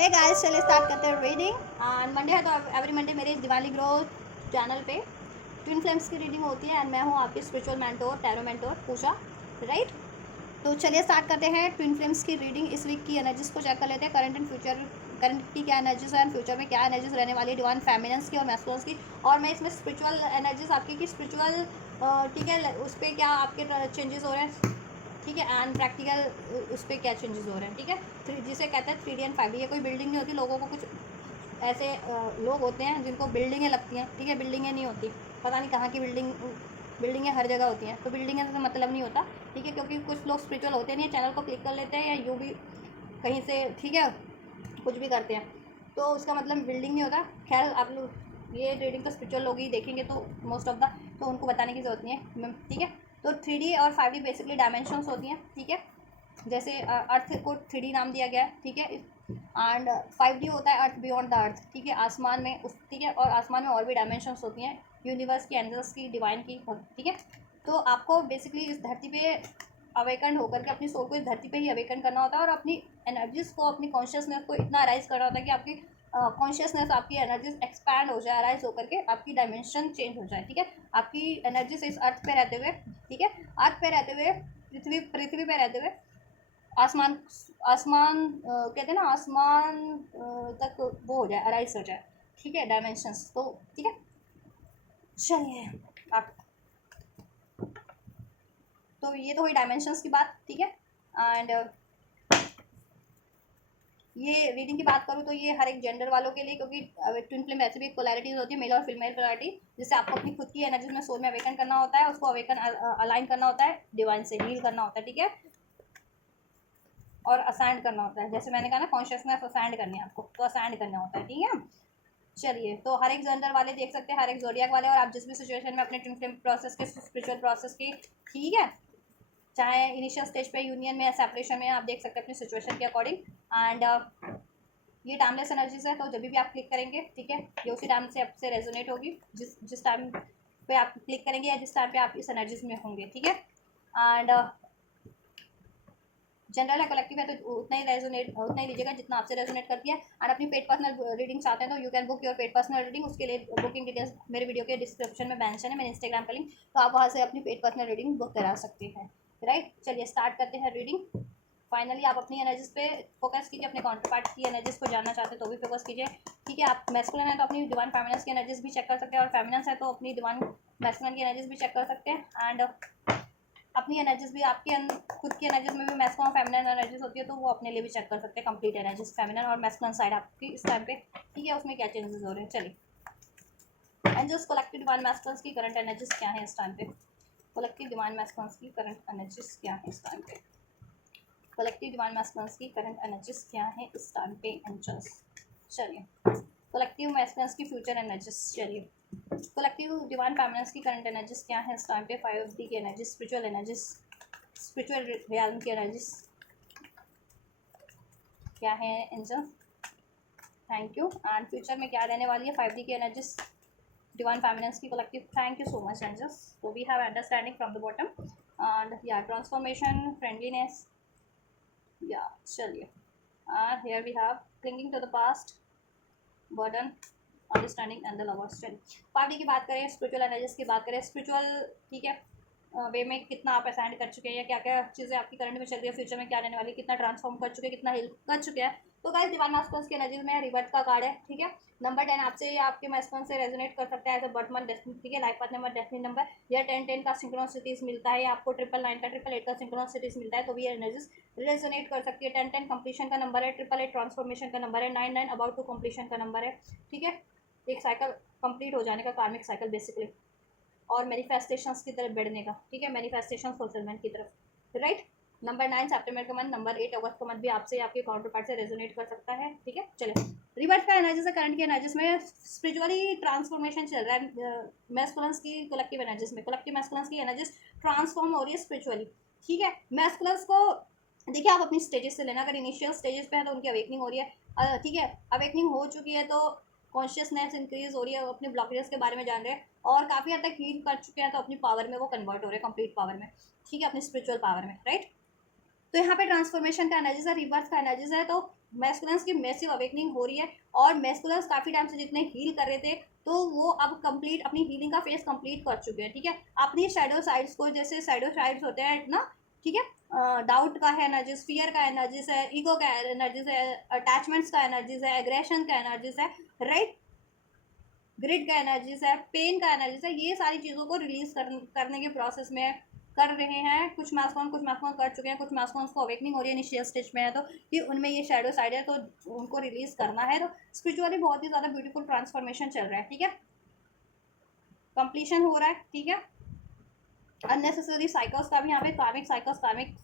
Hey guys, चलिए start करते हैं रीडिंग। एंड मंडे है तो एवरी मंडे मेरे दिवाली ग्रो चैनल पे ट्विन फ्लेम्स की रीडिंग होती है। एंड मैं हूँ आपकी स्पिरिचुअल मेंटोर, टैरो मेंटोर पूजा, राइट। तो चलिए स्टार्ट करते हैं ट्विन फ्लेम्स की रीडिंग। इस वीक की एनर्जीज को चेक कर लेते हैं, करंट एंड फ्यूचर, करंट की क्या एनर्जीज है एंड फ्यूचर में क्या एनर्जीज रहने वाली है डिवाइन फेमिनिन्स की और मैस्कुलिन्स की। और मैं इसमें स्पिरिचुअल एनर्जीज आपकी की स्पिरिचुअल ठीक है उस पर क्या आपके चेंजेस हो रहे हैं, ठीक है, एंड प्रैक्टिकल उस पर क्या चेंजेस हो रहे हैं, ठीक है। जिसे कहते हैं 3D एंड 5D। ये कोई बिल्डिंग नहीं होती, लोगों को कुछ ऐसे लोग होते हैं जिनको बिल्डिंगें लगती हैं, ठीक है, बिल्डिंगें नहीं होती, पता नहीं कहाँ की बिल्डिंगें हर जगह होती हैं, तो बिल्डिंगें से मतलब नहीं होता, ठीक है, क्योंकि कुछ लोग स्पिरिचुअल होते नहीं, चैनल को क्लिक कर लेते हैं या यूँ भी कहीं से, ठीक है, कुछ भी करते हैं, तो उसका मतलब बिल्डिंग नहीं होता। खैर आप लोग ये रीडिंग तो स्पिरिचुअल लोग ही देखेंगे तो मोस्ट ऑफ द, तो उनको बताने की ज़रूरत नहीं है, ठीक है। तो 3D और 5D बेसिकली डायमेंशंस होती हैं, ठीक है। जैसे अर्थ को 3D नाम दिया गया है, ठीक है, एंड 5D होता है अर्थ बियॉन्ड द अर्थ, ठीक है, आसमान में उस, ठीक है, और आसमान में और भी डायमेंशंस होती हैं, यूनिवर्स की, एंजल्स की, डिवाइन की, ठीक है। तो आपको बेसिकली इस धरती पे अवेकन होकर के अपनी सोल को इस धरती पे ही अवेकन करना होता है और अपनी एनर्जीज को, अपनी कॉन्शियसनेस को इतना अराइज करना होता है कि आपकी कॉन्शियसनेस, आपकी एनर्जीज एक्सपैंड हो जाए, अराइज होकर के आपकी डायमेंशन चेंज हो जाए, ठीक है। आपकी एनर्जीज इस अर्थ पे रहते हुए, ठीक है, अर्थ पे रहते हुए, पृथ्वी पे रहते हुए आसमान, आसमान कहते हैं ना, आसमान तक वो हो जाए, अराइज हो जाए, ठीक है, डायमेंशंस, तो ठीक है। चलिए आप, तो ये तो हुई डायमेंशंस की बात, ठीक है। एंड ये रीडिंग की बात करूँ तो ये हर एक जेंडर वालों के लिए, क्योंकि ट्विन फ्लेम वैसे भी पोलैरिटीज होती है, मेल और फीमेल पोलैरिटी, जिससे आपको अपनी खुद की एनर्जी में सोल में अवेकन करना होता है, उसको अवेकन अलाइन करना होता है, डिवाइन से हील करना होता है, ठीक है, और असाइंड करना होता है। जैसे मैंने कहा ना, कॉन्शियसनेस असाइंड करनी है आपको, तो असाइंड करना होता है, ठीक है। चलिए, तो हर एक जेंडर वाले देख सकते हैं, हर एक जोडियाक वाले, और आप जिस भी सिचुएशन में अपने ट्विन फ्लेम प्रोसेस के, स्पिरिचुअल प्रोसेस की, ठीक है, चाहे इनिशियल स्टेज पे यूनियन में या सेपरेशन में, आप देख सकते हैं अपनी सिचुएशन के अकॉर्डिंग। एंड ये टाइमलेस एनर्जीज है, तो जब भी आप क्लिक करेंगे, ठीक है, ये उसी टाइम से आपसे रेजोनेट होगी, जिस टाइम पे आप क्लिक करेंगे या जिस टाइम पे आप इस एनर्जीज में होंगे, ठीक है। एंड जनरल है, कलेक्टिव है, तो उतना ही रेजोनेट, उतना ही लीजिएगा जितना आपसे रेजोनेट करती है। एंड अपनी पेड पर्सनल रीडिंग चाहते हैं तो you can book your paid personal reading. उसके लिए बुकिंग डिटेल्स मेरे वीडियो के डिस्क्रिप्शन में मेंशन है, मेरे इंस्टाग्राम का लिंक, तो आप वहाँ से अपनी पेड पर्सनल रीडिंग बुक करा सकते हैं, राइट। चलिए स्टार्ट करते हैं रीडिंग। फाइनली आप अपनी एनर्जीज पे फोकस कीजिए, अपने काउंटर पार्ट की एनर्जीज को जानना चाहते हैं तो भी फोकस कीजिए, ठीक है। आप मैस्कुलिन है तो अपनी डिवाइन फेमिनिन्स की एनर्जीज भी चेक कर सकते हैं, और फेमिनिन्स है तो अपनी डिवाइन मैस्कुलिन की एनर्जीज भी चेक कर सकते हैं। एंड अपनी एनर्जीज भी, आपकी खुद की एनर्जीज में भी मैस्कुलिन और फेमिनिन एनर्जीज होती है, तो वो अपने लिए भी चेक कर सकते हैं, कंप्लीट एनर्जीज फेमिनिन और मैस्कुलिन साइड आपकी इस टाइम पे, ठीक है, उसमें क्या चेंजेस हो रहे हैं। चलिए, एंजल्स कलेक्टिव डिवाइन मैस्कुलिन्स की करंट एनर्जीज क्या है इस टाइम पे, कलेक्टिव डिवाइन मैस्कुलिन्स की करंट एनर्जीज क्या है इस टाइम पे, कलेक्टिव डिवाइन मैस्कुलिन्स की करंट एनर्जीज क्या है इस टाइम पे एंजल्स। चलिए, कलेक्टिव मैस्कुलिन्स की फ्यूचर एनर्जीज। चलिए, कलेक्टिव डिवाइन फेमिनिन्स की करंट एनर्जीज क्या है इस टाइम पे, 5D की energies, spiritual energies, spiritual realm की एनर्जीज क्या है angel, thank you. And future में क्या रहने वाली है 5D की एनर्जीज, डिवाइन फेमिनिन्स की collective, thank you so much angels. तो we have understanding from the bottom and या ट्रांसफॉर्मेशन, फ्रेंडलीनेस, या चलिए, here we have clinging to the past, burden, understanding and the lovers. Party की बात करें, spiritual energies की बात करें, स्पिरिचुअल, ठीक है, वे में कितना आप असाइंड कर चुके हैं या क्या क्या चीज़ें आपकी करंट में चल रही है, फ्यूचर में क्या रहने वाली, कितना ट्रांसफॉर्म कर चुके हैं, कितना हेल्प कर चुके हैं। तो गाइस, डिवाइन मैस्कुलिन्स की एनर्जीज में रिवर्ट का कार्ड है, ठीक है। नंबर 10 आपसे या आपके मैस्कुलिन से रेजोनेट कर सकता है as a birth month destiny, ठीक है, life path number, destiny number, या 10-10 का सिंक्रोनिसिटीज मिलता है, या आपको 999 का 888 का सिंक्रोनिसिटीज मिलता है, तो भी एनर्जीज रेजोनेट कर सकती है। 10-10 कंप्लीशन का नंबर है, 888 ट्रांसफॉर्मेशन का नंबर है, 9-9 अबाउट टू कंप्लीशन का नंबर है, ठीक है, एक साइकिल कंप्लीट हो जाने का, कार्मिक साइकिल बेसिकली, और मैनिफेस्टेशंस की तरफ बढ़ने का, ठीक है, मैनिफेस्टेशन फुलफिलमेंट की तरफ, राइट। नंबर 9 सितंबर का मंथ, नंबर 8 अगस्त का मंथ भी आपसे आपके काउंटर पार्ट से रेजोनेट कर सकता है, ठीक है। चलिए, रिवर्स का एनर्जीज है, करंट की एनर्जीज में स्पिरिचुअली ट्रांसफॉर्मेशन चल रहा है, मैस्कुलिन्स की कलेक्टिव एनर्जीज में, कलेक्टिव मैस्कुलिन्स की एनर्जीज ट्रांसफॉर्म हो रही है स्पिरिचुअली, ठीक है। मैस्कुलिन्स को देखिए आप अपनी स्टेजेस से लेना, अगर इनिशियल स्टेजेस पे है तो उनकी अवेकनिंग हो रही है, ठीक है, अवेकनिंग हो चुकी है तो कॉन्शियसनेस इंक्रीज हो रही है, वो अपने ब्लॉकेजेस के बारे में जान रहे हैं, और काफ़ी हद तक हील कर चुके हैं, तो अपनी पावर में वो कन्वर्ट हो रहे हैं, कंप्लीट पावर में, ठीक है, अपनी स्पिरिचुअल पावर में, राइट। तो यहाँ पे ट्रांसफॉर्मेशन का एनर्जीज है, रिबर्थ का एनर्जीज है, तो मैस्कुलेंस की मैसिव अवेकनिंग हो रही है, और मैस्कुलेंस काफ़ी टाइम से जितने हील कर रहे थे तो वो अब कंप्लीट अपनी हीलिंग का फेज कंप्लीट कर चुके हैं, ठीक है। अपनी शैडो साइड्स को, जैसे शैडो साइड्स होते हैं ना, ठीक है, डाउट का है एनर्जीज, फियर का एनर्जीज है, ईगो का एनर्जीज है, अटैचमेंट्स का एनर्जीज है, एग्रेशन का एनर्जीज है, राइट, ग्रिड का एनर्जीज है, पेन का एनर्जीज है, ये सारी चीज़ों को रिलीज करने के प्रोसेस में कर रहे हैं। कुछ मास्कॉन कर चुके हैं, कुछ मास्कॉन को अवेकनिंग हो रही है, इनिशियल स्टेज में है, तो कि उनमें ये शैडो साइड है तो उनको रिलीज करना है। तो स्पिरिचुअली बहुत ही ज़्यादा ब्यूटीफुल ट्रांसफॉर्मेशन चल रहा है, ठीक है, कंप्लीशन हो रहा है, ठीक है। अननेसेसरी साइकिल्स का भी यहाँ पे, कार्मिक साइकिल्स, कार्मिक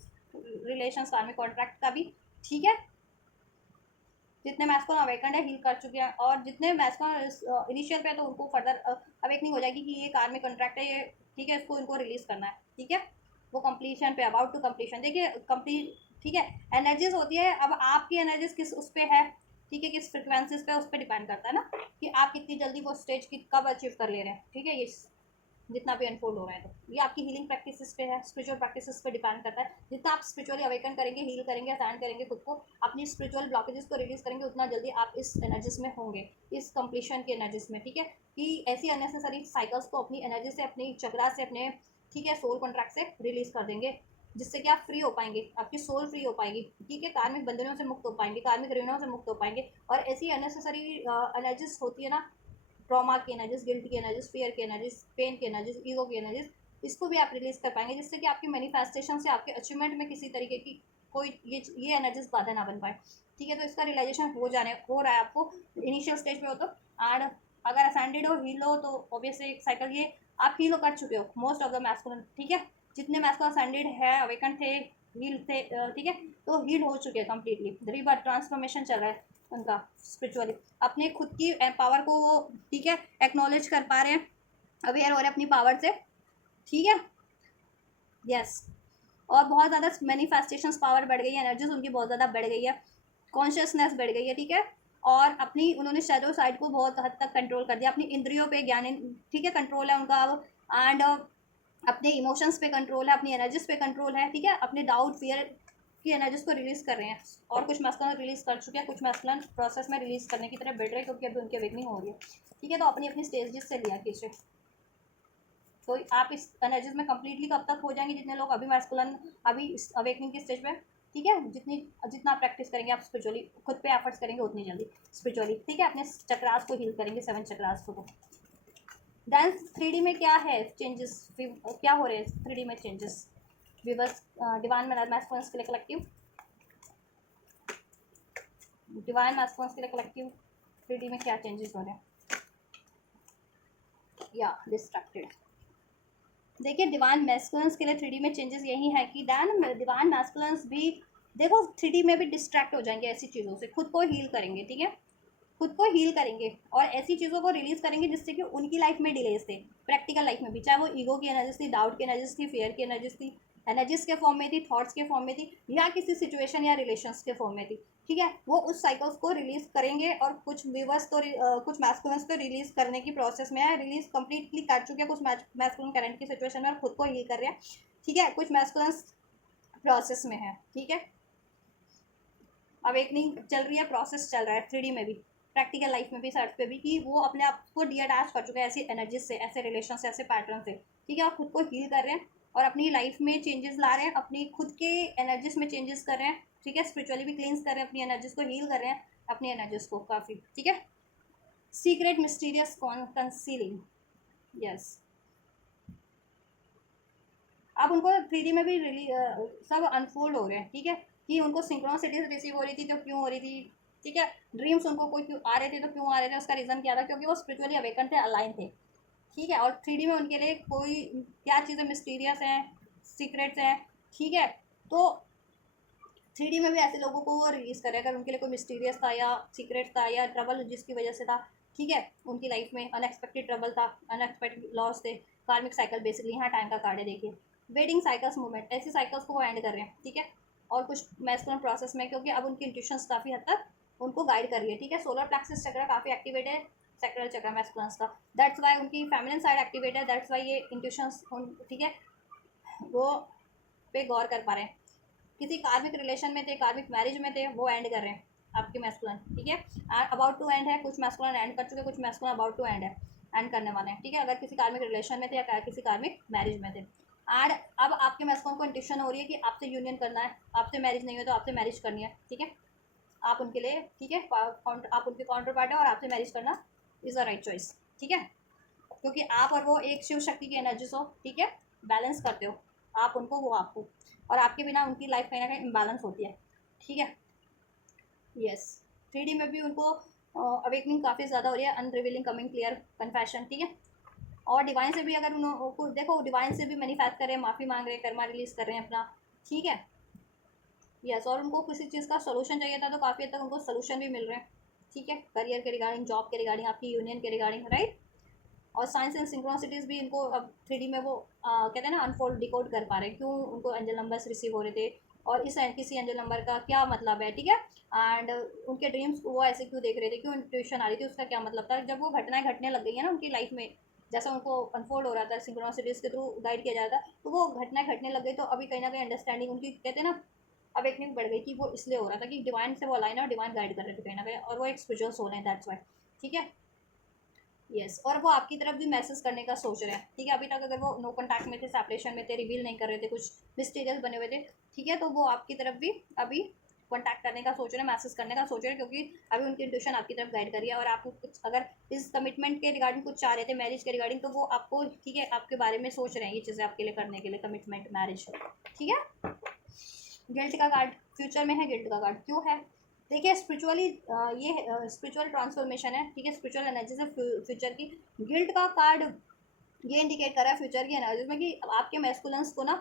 रिलेशंस, कार्मिक कॉन्ट्रैक्ट का भी, ठीक है। जितने मैस्कॉन अवेकन है हील कर चुके हैं, और जितने मैस्कॉन इनिशियल पे है तो उनको फर्दर अवेकनिंग हो जाएगी कि ये कार्मिक कॉन्ट्रैक्ट है ये, ठीक है, इसको इनको रिलीज करना है, ठीक है। वो कंप्लीशन पे, अबाउट टू कंप्लीशन, देखिए कंप्लीट, ठीक है। एनर्जीज होती है, अब आपकी एनर्जीज किस उस पर है, ठीक है, किस फ्रिक्वेंसीज पे, उस पर डिपेंड करता है ना कि आप कितनी जल्दी वो स्टेज की कब अचीव कर ले रहे हैं, ठीक है। ये जितना भी अनफोल्ड हो रहा है, तो ये आपकी हीलिंग प्रैक्टिसेस पे है, स्पिरिचुअल प्रैक्टिसेस पे डिपेंड करता है। जितना आप स्पिरिचुअली अवेकन करेंगे, हील करेंगे, असाइन करेंगे खुद को, अपनी स्पिरिचुअल ब्लॉकेजेस को रिलीज करेंगे, उतना जल्दी आप इस एनर्जीज में होंगे, इस कंप्लीशन की एनर्जीज में, ठीक है। कि ऐसी अननेसेसरी साइकिल्स को अपनी एनर्जी से, अपनी चक्रा से, अपने, ठीक है, सोल कॉन्ट्रैक्ट से रिलीज कर देंगे, जिससे कि आप फ्री हो पाएंगे, आपकी सोल फ्री हो पाएगी, ठीक है, कार्मिक बंधनों से मुक्त हो पाएंगे, कार्मिक ऋणों से मुक्त हो पाएंगे। और ऐसी अननेसेसरी एनर्जीज होती है ना, ट्रॉमा की एनर्जीज, गिल्ट की एनर्जीज, फियर की एनर्जीज, पेन की एनर्जीज, ईगो की एनर्जीज, इसको भी आप रिलीज कर पाएंगे, जिससे कि आपकी मैनिफेस्टेशन से, आपके अचीवमेंट में किसी तरीके की कोई ये एनर्जीज बाधा ना बन पाए, ठीक है। तो इसका रियलाइजेशन हो रहा है आपको, इनिशियल स्टेज पे हो तो। एंड अगर असेंडेड हो, हील हो, तो ऑब्वियसली साइकिल ये आप हील कर चुके हो मोस्ट ऑफ द मैस्कुलिन, ठीक है। जितने मैस्कुलिन असेंडेड है, अवेकन थे, हील थे, ठीक है, तो हील हो चुके हैं कंप्लीटली, रीबर्थ ट्रांसफॉर्मेशन चल रहा है उनका स्पिरिचुअली, अपने खुद की पावर को वो, ठीक है, एक्नॉलेज कर पा रहे हैं, अवेयर हो रहे हैं अपनी पावर से, ठीक है, यस। और बहुत ज़्यादा मैनिफेस्टेशंस पावर बढ़ गई है, एनर्जीज उनकी बहुत ज़्यादा बढ़ गई है, कॉन्शियसनेस बढ़ गई है, ठीक है। और अपनी उन्होंने शैडो साइड को बहुत हद तक कंट्रोल कर दिया, अपनी इंद्रियों पे ज्ञान, ठीक है, कंट्रोल है उनका अब। एंड अपने इमोशंस पे कंट्रोल है, अपनी एनर्जीज पे कंट्रोल है, ठीक है, अपने डाउट, फियर की एनर्जीज को रिलीज कर रहे हैं। और कुछ मैस्कुलिन रिलीज कर चुके हैं, कुछ मैस्कुलिन प्रोसेस में रिलीज करने की तरफ बढ़ रहे हैं, क्योंकि अभी उनकी अवेकनिंग हो रही है, ठीक है। तो अपनी अपनी स्टेजेस से लिया कीजिए, तो आप इस एनर्जीज में कंप्लीटली कब तक हो जाएंगे, जितने लोग अभी मैस्कुलिन, अभी अवेकनिंग की स्टेज में, ठीक है, जितना आप प्रैक्टिस करेंगे, आप स्पिरिचुअली खुद पे एफर्ट्स करेंगे, उतनी जल्दी स्पिरिचुअली, ठीक है, अपने चक्रास को हील करेंगे, 7 चक्रास को। डांस 3D में क्या है चेंजेस, क्या हो रहे हैं 3D में चेंजेस, विवर्स, डिवाइन मैस्कुलिन के लिए कलेक्टिव, डिवाइन मैस्कुलिन के लिए कलेक्टिव 3D में क्या चेंजेस हो रहे हैं, या डिस्ट्रैक्टेड। देखिए डिवाइन मैस्कुलिन्स के लिए 3D में चेंजेस यही है कि डिवाइन मैस्कुलिन्स भी देखो 3D में भी डिस्ट्रैक्ट हो जाएंगे ऐसी चीज़ों से, खुद को हील करेंगे, ठीक है, खुद को हील करेंगे और ऐसी चीज़ों को रिलीज करेंगे जिससे कि उनकी लाइफ में डिलेज थे, प्रैक्टिकल लाइफ में भी, चाहे वो ईगो की एनर्जीज थी, डाउट की एनर्जीज थी, फियर की एनर्जीज थी, एनर्जीज के फॉर्म में थी, थॉट्स के फॉर्म में थी, या किसी सिचुएशन या रिलेशंस के फॉर्म में थी, ठीक है। वो उस साइकिल्स को रिलीज करेंगे, और कुछ व्यूवर्स तो कुछ मैस्कुलिन्स तो रिलीज करने की प्रोसेस में है, रिलीज कंप्लीटली कर चुके हैं कुछ मैस्कुलिन करंट की सिचुएशन में और खुद को हील कर रहे हैं, ठीक है। कुछ मैस्कुलिन्स प्रोसेस में है, ठीक है, अवेकनिंग चल रही है, प्रोसेस चल रहा है 3D में भी, प्रैक्टिकल लाइफ में भी, सर्च पे भी, कि वो अपने आप को डी अटैच कर चुके हैं ऐसी एनर्जीज से, ऐसे रिलेशन से, ऐसे पैटर्न से, ठीक है, और खुद को हील कर रहे हैं और अपनी लाइफ में चेंजेस ला रहे हैं, अपनी खुद के एनर्जीज में चेंजेस कर रहे हैं, ठीक है, स्पिरिचुअली भी क्लींस कर रहे हैं, अपनी एनर्जीज को हील कर रहे हैं, अपनी एनर्जीज को काफ़ी, ठीक है। Secret mysterious concealing, yes. अब उनको 3D में भी सब अनफोल्ड हो रहे हैं, ठीक है, कि उनको सिंक्रोनिसिटीज रिसीव हो रही थी तो क्यों हो रही थी, ठीक है, ड्रीम्स उनको कोई क्यों आ रहे थे तो क्यों आ रहे थे, उसका रीज़न क्या था, क्योंकि वो स्पिरिचुअली अवेकन थे, अलाइन थे, ठीक है। और 3D में उनके लिए कोई क्या चीज़ें मिस्टीरियस हैं, सीक्रेट्स हैं, ठीक है। तो 3D में भी ऐसे लोगों को वो रिलीज़ करे अगर उनके लिए कोई मिस्टीरियस था या सीक्रेट था या ट्रबल जिसकी वजह से था, ठीक है, उनकी लाइफ में अनएक्सपेक्टेड ट्रबल था, अनएक्सपेक्टेड लॉस थे, कार्मिक साइकिल बेसिकली, यहाँ टाइम का कार्ड है, देखिए वेडिंग साइकिल्स मूवमेंट, ऐसी साइकिल्स को वो एंड कर रहे हैं, ठीक है। और कुछ मैस्कुलिन प्रोसेस में, क्योंकि अब उनकी इंट्यूशंस काफ़ी हद तक उनको गाइड कर रही है, ठीक है। सोलर प्लेक्सस चक्र काफ़ी एक्टिवेट है, सेक्टरल चक्र मैस्कुलिन्स का, दैट्स वाई उनकी फेमिनिन साइड एक्टिवेट है, दैट्स वाई ये इंट्यूशंस, ठीक है, वो पे गौर कर पा रहे हैं, किसी कार्मिक रिलेशन में थे, कार्मिक मैरिज में थे, वो एंड कर रहे हैं, आपके मैस्कुलिन, ठीक है। अबाउट टू एंड है, कुछ मैस्कुलिन एंड कर चुके, कुछ मैस्कुलिन अबाउट टू एंड है, एंड करने वाले हैं, ठीक है। अगर किसी कार्मिक रिलेशन में थे या किसी कार्मिक मैरिज में थे। एंड अब आपके मैस्कुलिन को इंट्यूशन हो रही है कि आपसे यूनियन करना है, आपसे मैरिज नहीं हो तो आपसे मैरिज करनी है, ठीक है। आप उनके लिए, ठीक है, आप उनके काउंटर पार्ट है और आपसे मैरिज करना इज़ अ राइट चॉइस, ठीक है। क्योंकि आप और वो एक शिव शक्ति की एनर्जी हो, ठीक है, बैलेंस करते हो, आप उनको वो आपको, और आपके बिना उनकी लाइफ कहीं ना कहीं इम्बैलेंस होती है, ठीक है। यस, 3D में भी उनको अवेकनिंग काफ़ी ज़्यादा हो रही है, अनरिवीलिंग कमिंग क्लियर कन्फेशन, ठीक है। और डिवाइन से भी अगर उनको देखो, डिवाइन से भी मैनिफेस्ट कर रहे हैं, माफ़ी मांग रहे हैं, कर्मा रिलीज कर रहे हैं अपना, ठीक है। यस, और उनको किसी चीज़ का सोल्यूशन चाहिए था तो काफ़ी हद तक उनको सोल्यूशन भी मिल रहे हैं, ठीक है, करियर के रिगार्डिंग, जॉब के रिगार्डिंग, आपकी यूनियन के रिगार्डिंग, राइट। और साइंस एंड सिंक्रोनिसिटीज़ भी इनको अब 3D में वो कहते हैं ना, अनफोल्ड डिकोड कर पा रहे हैं, क्यों उनको एंजल नंबर्स रिसीव हो रहे थे और इस किसी एंजल नंबर का क्या मतलब है, ठीक है। एंड उनके ड्रीम्स वो ऐसे क्यों देख रहे थे, क्यों इंट्यूशन आ रही थी, उसका क्या मतलब था। जब वो घटनाएं घटने लग गई है ना उनकी लाइफ में, जैसा उनको अनफोल्ड हो रहा था, सिंक्रोनिसिटीज़ के थ्रू गाइड किया जा रहा था, तो वो घटनाएं घटने लग गई, तो अभी कहीं ना कहीं अंडरस्टैंडिंग उनकी, कहते हैं ना, अवेकनिंग बढ़ गई कि वो इसलिए हो रहा था कि डिवाइन से वो अलाइन और डिवाइन गाइड कर रहे थे कहीं ना कहीं, और वो एक स्पिरिचुअल सोल है, दैट्स वाई, ठीक है। यस, और वो आपकी तरफ भी मैसेज करने का सोच रहे हैं, ठीक है। अभी तक अगर वो नो कॉन्टैक्ट में थे, सेपरेशन में थे, रिवील नहीं कर रहे थे, कुछ मिस्टीरियस बने हुए थे, ठीक है, तो वो आपकी तरफ भी अभी कॉन्टैक्ट करने का सोच रहे हैं, मैसेज करने का सोच रहे हैं, क्योंकि अभी उनकी इंट्यूशन आपकी तरफ गाइड करी है, और आपको कुछ अगर इस कमिटमेंट के रिगार्डिंग कुछ चाह रहे थे, मैरिज के रिगार्डिंग, तो वो आपको, ठीक है, आपके बारे में सोच रहे हैं ये चीज़ें आपके लिए करने के लिए, कमिटमेंट, मैरिज, ठीक है। गिल्ट का कार्ड फ्यूचर में है, गिल्ट का कार्ड क्यों है, देखिए स्पिरिचुअली, ये स्पिरिचुअल ट्रांसफॉर्मेशन है, ठीक है, स्पिरिचुअल एनर्जी से फ्यूचर की। गिल्ट का कार्ड ये इंडिकेट कर रहा है फ्यूचर की एनर्जी में कि आपके मैस्कुलेंस को ना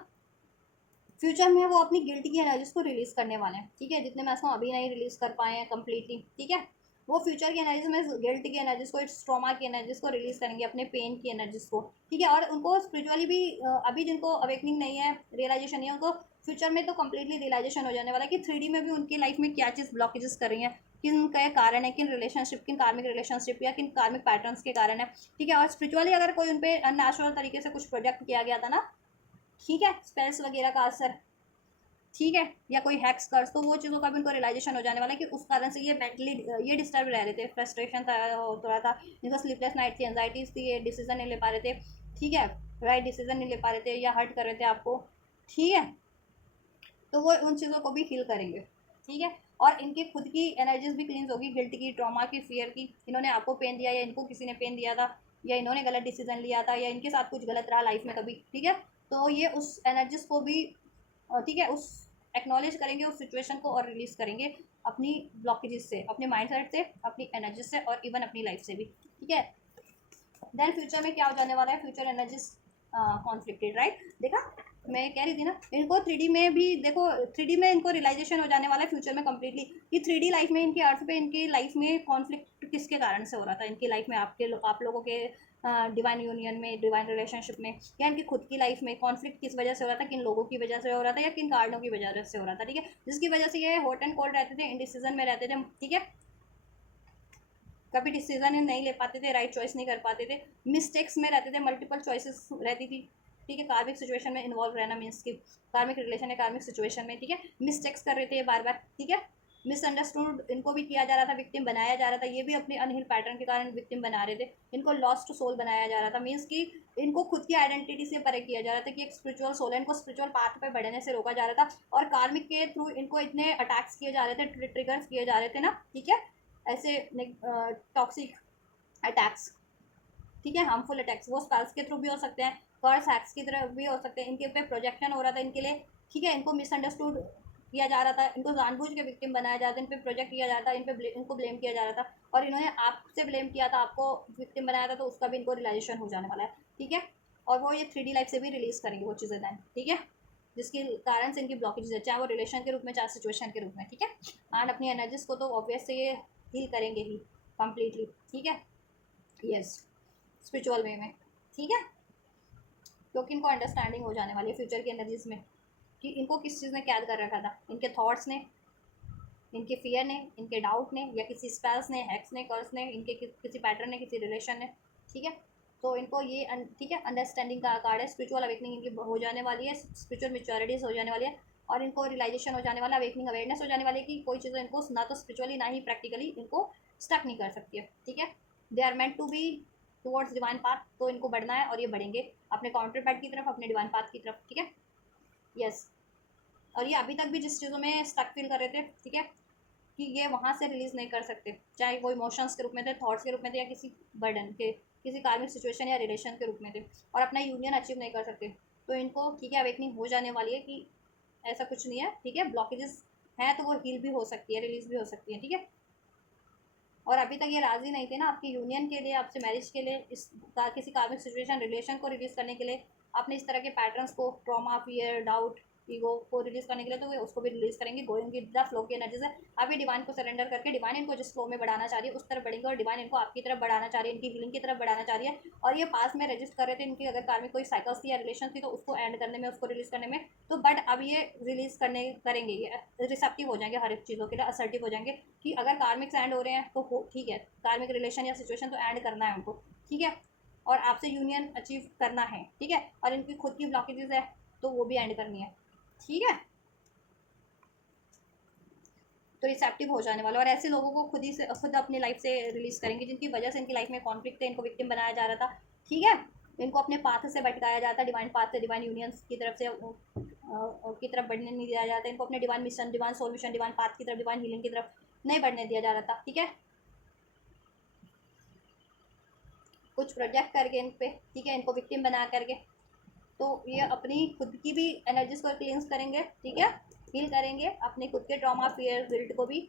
फ्यूचर में वो अपनी गिल्ट की एनर्जीज को रिलीज करने वाले हैं, ठीक है, जितने मैस्कुलन अभी नहीं रिलीज कर पाए हैं कम्प्लीटली, ठीक है। वो फ्यूचर की एनर्जीज में गिल्ट की एनर्जीज को, इट्स ट्रॉमा की एनर्जीज को रिलीज करेंगे, अपने पेन की एनर्जीज को, ठीक है। और उनको स्पिरिचुअली भी अभी जिनको अवेकनिंग नहीं है, रियलाइजेशन नहीं है, उनको फ्यूचर में तो कम्प्लीटली रियलाइजेशन हो जाने वाला है कि 3D में भी उनकी लाइफ में क्या चीज़ ब्लॉकेजेस कर रही है, किन का कारण है, किन रिलेशनशिप, किन कार्मिक रिलेशनशिप या किन कार्मिक पैटर्न्स के कारण है, ठीक है। और स्पिरिचुअली अगर कोई उन पर अननेचुरल तरीके से कुछ प्रोजेक्ट किया गया था ना, ठीक है, स्पेल्स वगैरह का असर, ठीक है, या कोई हैक्स कर्स, तो वो चीज़ों का भी उनको रियलाइजेशन हो जाने वाला है कि उस कारण से ये मेंटली ये डिस्टर्ब रह रहे थे, फ्रस्ट्रेशन था, हो रहा था, इनका स्लीपलेस नाइट थी, एंजाइटीज थी, ये डिसीजन नहीं ले पा रहे थे, ठीक है, राइट डिसीजन नहीं ले पा रहे थे, या हर्ट कर रहे थे आपको, ठीक है। तो वो उन चीज़ों को भी हील करेंगे, ठीक है। और इनकी खुद की एनर्जीज भी क्लींस होगी, गिल्ट की, ट्रॉमा की, फियर की, इन्होंने आपको पेन दिया या इनको किसी ने पेन दिया था, या इन्होंने गलत डिसीजन लिया था, या इनके साथ कुछ गलत रहा लाइफ में कभी, ठीक है। तो ये उस एनर्जीज को भी, ठीक है, उस एक्नॉलेज करेंगे उस सिचुएशन को, और रिलीज करेंगे अपनी ब्लॉकेजेस से, अपने माइंड सेट से, अपनी एनर्जी से, और इवन अपनी लाइफ से भी, ठीक है। देन फ्यूचर में क्या हो जाने वाला है, फ्यूचर एनर्जीज कॉन्फ्लिक्टेड, राइट, देखा मैं कह रही थी ना, इनको 3D में भी देखो, 3D में इनको रियलाइजेशन हो जाने वाला है फ्यूचर में कम्प्लीटली कि 3D लाइफ में, इनकी अर्थ पे, इनकी लाइफ में कॉन्फ्लिक्ट किसके कारण से हो रहा था, इनकी लाइफ में, आप लोगों के डिवाइन यूनियन में, डिवाइन रिलेशनशिप में, या इनकी खुद की लाइफ में कॉन्फ्लिक्ट किस वजह से हो रहा था, किन लोगों की वजह से हो रहा था, या किन कारणों की वजह से हो रहा था, ठीक है, जिसकी वजह से ये हॉट एंड कोल्ड रहते थे, इंडिसीजन में रहते थे, ठीक है, कभी डिसीजन नहीं ले पाते थे, राइट चॉइस नहीं कर पाते थे, मिस्टेक्स में रहते थे, मल्टीपल चॉइसेस रहती थी, ठीक है। कार्मिक सिचुएशन में इन्वॉल्व रहना मीन्स कि कार्मिक रिलेशन है, कार्मिक सिचुएशन में, ठीक है, मिस्टेक्स कर रहे थे बार बार, ठीक है, मिसअंडरस्टूड इनको भी किया जा रहा था, विक्टिम बनाया जा रहा था, ये भी अपने अनहिल पैटर्न के कारण विक्टिम बना रहे थे, इनको लॉस्ट सोल बनाया जा रहा था, मीन्स कि इनको खुद की आइडेंटिटी से परे किया जा रहा था कि एक स्पिरिचुअल सोल है, इनको स्पिरिचुअल पाथ पे बढ़ने से रोका जा रहा था, और कार्मिक के थ्रू इनको इतने अटैक्स किए जा रहे थे, ट्रिगर्स किए जा रहे थे ना, ठीक है, ऐसे टॉक्सिक अटैक्स, ठीक है, हार्मफुल अटैक्स, वो स्पेल्स के थ्रू भी हो सकते हैं, कर्स हैक्स की तरह भी हो सकते हैं, इनके पे प्रोजेक्शन हो रहा था इनके लिए, ठीक है, इनको मिसअंडरस्टूड किया जा रहा था, इनको जानबूझ के विक्टिम बनाया जा रहा था, इन पे प्रोजेक्ट किया जा रहा था, इनको ब्लेम किया जा रहा था, और इन्होंने आपसे ब्लेम किया था, आपको विक्टिम बनाया था, तो उसका भी इनको रियलाइजेशन हो जाने वाला है, ठीक है। और वो ये 3D लाइफ से भी रिलीज करेंगे वो चीज़ें दैन, ठीक है, जिसके कारण से इनकी ब्लॉकेज है, चाहे वो रिलेशन के रूप में, चाहे सिचुएशन के रूप में, ठीक है। एंड अपनी एनर्जीज को तो ऑब्वियस से ये हील करेंगे ही कम्प्लीटली, ठीक है। यस, स्पिरिचुअल वे में, ठीक है, क्योंकि इनको अंडरस्टैंडिंग हो जाने वाली है फ्यूचर की एनर्जीज में कि इनको किस चीज़ ने कैद कर रखा था, इनके थॉट्स ने, इनके फियर ने, इनके डाउट ने, या किसी स्पेल्स ने, हैक्स ने, कर्स ने, इनके किसी पैटर्न ने, किसी रिलेशन ने, ठीक है। तो इनको ये ठीक है, अंडरस्टैंडिंग का कार्ड है, स्पिरिचुअल अवेकनिंग इनकी हो जाने वाली है, स्पिरिचुअल मेच्योरिटीज हो जाने वाली है, और इनको रियलाइजेशन हो जाने वाला, अवेकनिंग अवेयरनेस हो जाने वाली है कि कोई चीज़ें इनको ना तो स्पिरिचुअली ना ही प्रैक्टिकली इनको स्टक नहीं कर सकती है, ठीक है। They are meant to be towards divine path, तो इनको बढ़ना है और ये बढ़ेंगे अपने काउंटर पैट की तरफ, अपने डिवाइन पाथ की तरफ, ठीक है। यस, और ये अभी तक भी जिस चीज़ों में स्टक फील कर रहे थे, ठीक है, कि ये वहाँ से रिलीज़ नहीं कर सकते, चाहे वो इमोशंस के रूप में थे, थॉट्स के रूप में थे, या किसी बर्डन के, किसी कार्मिक सिचुएशन या रिलेशन के रूप में थे, और अपना यूनियन अचीव नहीं कर सकते, तो इनको, ठीक है, अवेकनिंग हो जाने वाली है कि ऐसा कुछ नहीं है, ठीक है। ब्लॉकेजेस हैं तो वो हील भी हो सकती है, रिलीज भी हो सकती है, ठीक है। और अभी तक ये राजी नहीं थे ना आपकी यूनियन के लिए, आपसे मैरिज के लिए, किसी कार्मिक सिचुएशन रिलेशन को रिलीज करने के लिए, आपने इस तरह के पैटर्न्स को, ट्रॉमा, फियर, डाउट, ईगो को रिलीज करने के लिए, तो वे उसको भी रिलीज करेंगे। गोइंग विद द फ्लो की एनर्जी से आप ये डिवाइन को सरेंडर करके, डिवाइन इनको जिस फ्लो में बढ़ाना चाह रही है उस तरफ बढ़ेंगे, और डिवाइन इनको आपकी तरफ बढ़ाना चाह रही है, इनकी हीलिंग की तरफ बढ़ाना चाह रही है। और ये पास में रजिस्ट कर रहे थे, इनकी अगर कार्मिक कोई साइकिल्स थी या रिलेशन थी, तो उसको एंड करने में, उसको रिलीज करने में, तो बट अब ये रिलीज करेंगे, ये रिसेप्टिव हो जाएंगे हर एक चीज़ों के लिए, असर्टिव हो जाएंगे कि अगर कार्मिक्स एंड हो रहे हैं तो हो, ठीक है, कार्मिक रिलेशन या सिचुएशन तो एंड करना है उनको, ठीक है, और आपसे यूनियन अचीव करना है, ठीक है, और इनकी खुद की ब्लॉकेजेस है तो वो भी एंड करनी है, ठीक है। तो रिसेप्टिव हो जाने वाला, और ऐसे लोगों को खुद अपनी लाइफ से रिलीज करेंगे जिनकी वजह से इनकी लाइफ में कॉन्फ्लिक्ट थे, इनको विक्टिम बनाया जा रहा था, ठीक है, इनको अपने पाथ से भटकाया जाता, डिवाइन पाथ से, डिवाइन यूनियंस की तरफ से की तरफ बढ़ने नहीं दिया जाता, इनको अपने divine mission, divine solution, divine path की तरफ, डिवाइन हीलिंग की तरफ नहीं बढ़ने दिया जा रहा था, ठीक है। कुछ प्रोजेक्ट करके इन पे, ठीक है, इनको विक्टिम बना करके, तो ये अपनी खुद की भी एनर्जीज को क्लींस करेंगे, ठीक है, हील करेंगे अपने खुद के ट्रॉमा, फियर, गिल्ट को भी,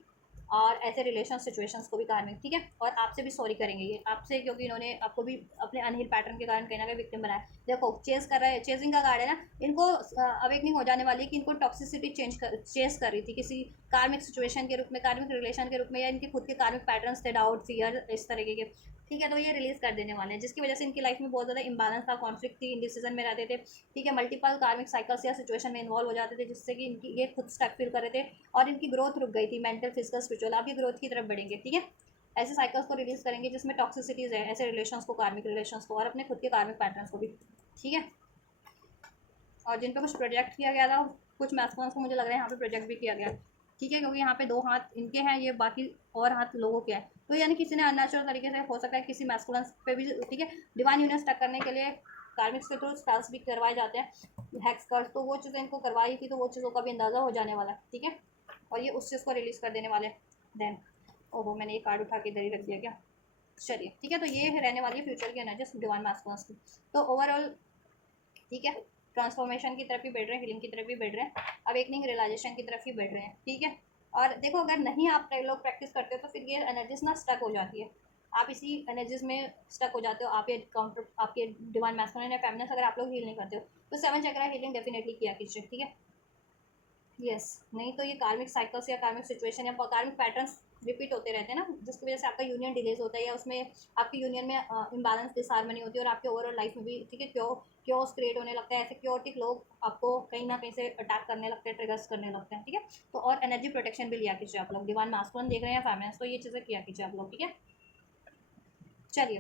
और ऐसे रिलेशन सिचुएशंस को भी कार्मिक, ठीक है, और आपसे भी सॉरी करेंगे ये आपसे, क्योंकि इन्होंने आपको भी अपने अनहील पैटर्न के कारण कहीं ना कहीं विक्टिम बनाया। देखो चेस कर रहे हैं, चेजिंग का कार्ड है ना, इनको अवेकनिंग हो जाने वाली है कि इनको टॉक्सिसिटी चेस कर रही थी किसी कार्मिक सिचुएशन के रूप में, कार्मिक रिलेशन के रूप में, या इनके खुद के कार्मिक पैटर्न्स थे, डाउट, फियर, इस तरीके के, ठीक है, तो ये रिलीज कर देने वाले हैं, जिसकी वजह से इनकी लाइफ में बहुत ज़्यादा इंबैलेंस था, कॉन्फ्लिक्ट थी, इंडिसीजन में रहते थे, ठीक है, मल्टीपल कार्मिक साइकिल्स या सिचुएशन में इन्वॉल्व हो जाते थे, जिससे कि इनकी ये खुद स्टक फील कर रहे थे और इनकी ग्रोथ रुक गई थी, मेंटल, फिजिकल, स्पिरिचुअल। आप ये ग्रोथ की तरफ बढ़ेंगे, ठीक है, ऐसे साइकिल्स को रिलीज करेंगे जिसमें टॉक्सिसिटीज़ है, ऐसे रिलेशंस को, कार्मिक रिलेशंस को, और अपने खुद के कार्मिक पैटर्न्स को भी, ठीक है। और जिन पर कुछ प्रोजेक्ट किया गया था, कुछ मैस्कुलिन्स को मुझे लग रहा है यहाँ पे प्रोजेक्ट भी किया गया, ठीक है, क्योंकि यहाँ पे 2 हाथ इनके हैं, ये बाकी और हाथ लोगों के हैं, तो यानी किसी ने अननेचुरल तरीके से, हो सकता है किसी मैस्कुलिन्स पे भी, ठीक है, डिवाइन यूनियन स्टक करने के लिए कार्मिक्स के थ्रू स्पेल्स भी करवाए जाते हैं, हैक्स कर्स, तो वो चीज़ें इनको करवाई थी, तो वो चीज़ों का भी अंदाज़ा हो जाने वाला है, ठीक है, और ये उस चीज़ को रिलीज़ कर देने वाले। देन ओहो, मैंने ये कार्ड उठा के इधर ही रख दिया क्या, चलिए, ठीक है, तो ये रहने वाली है फ्यूचर की एनर्जी डिवाइन मैस्कुलिन्स की। तो ओवरऑल, ठीक है, ट्रांसफॉर्मेशन की तरफ ही बढ़ रहे हैं, हीलिंग की तरफ ही बढ़ रहे हैं, अवेकनिंग, रियलाइजेशन की तरफ ही बढ़ रहे हैं, ठीक है। और देखो, अगर नहीं आप लोग प्रैक्टिस करते हो तो फिर ये एनर्जीज ना स्टक हो जाती है, आप इसी एनर्जीज में स्टक हो जाते हो, आप ये काउंटर, आपके डिवाइन मैस्कुलिन या फेमिनिन अगर आप लोग हील नहीं करते हो, तो 7 चक्रा हीलिंग डेफिनेटली किया कीजिए, ठीक है। यस, नहीं तो ये कार्मिक साइकिल्स या कार्मिक सिचुएशन या कार्मिक पैटर्न्स रिपीट होते रहते हैं ना, जिसकी वजह से आपका यूनियन डिलेज होता है, या उसमें आपकी यूनियन में इम्बैलेंस, डिसहार्मनी होती है, और आपके ओवरऑल लाइफ में भी, ठीक है, क्योस क्रिएट होने लगता है, ऐसे क्योटिक लोग आपको कहीं ना कहीं से अटैक करने लगते हैं, ट्रिगर्स करने लगते हैं, ठीक है। तो और एनर्जी प्रोटेक्शन भी लिया कीजिए आप लोग, डिवाइन मास्कुलिन देख रहे हैं या फेमिनिन, तो ये चीज़ें किया कीजिए आप लोग, ठीक है। चलिए,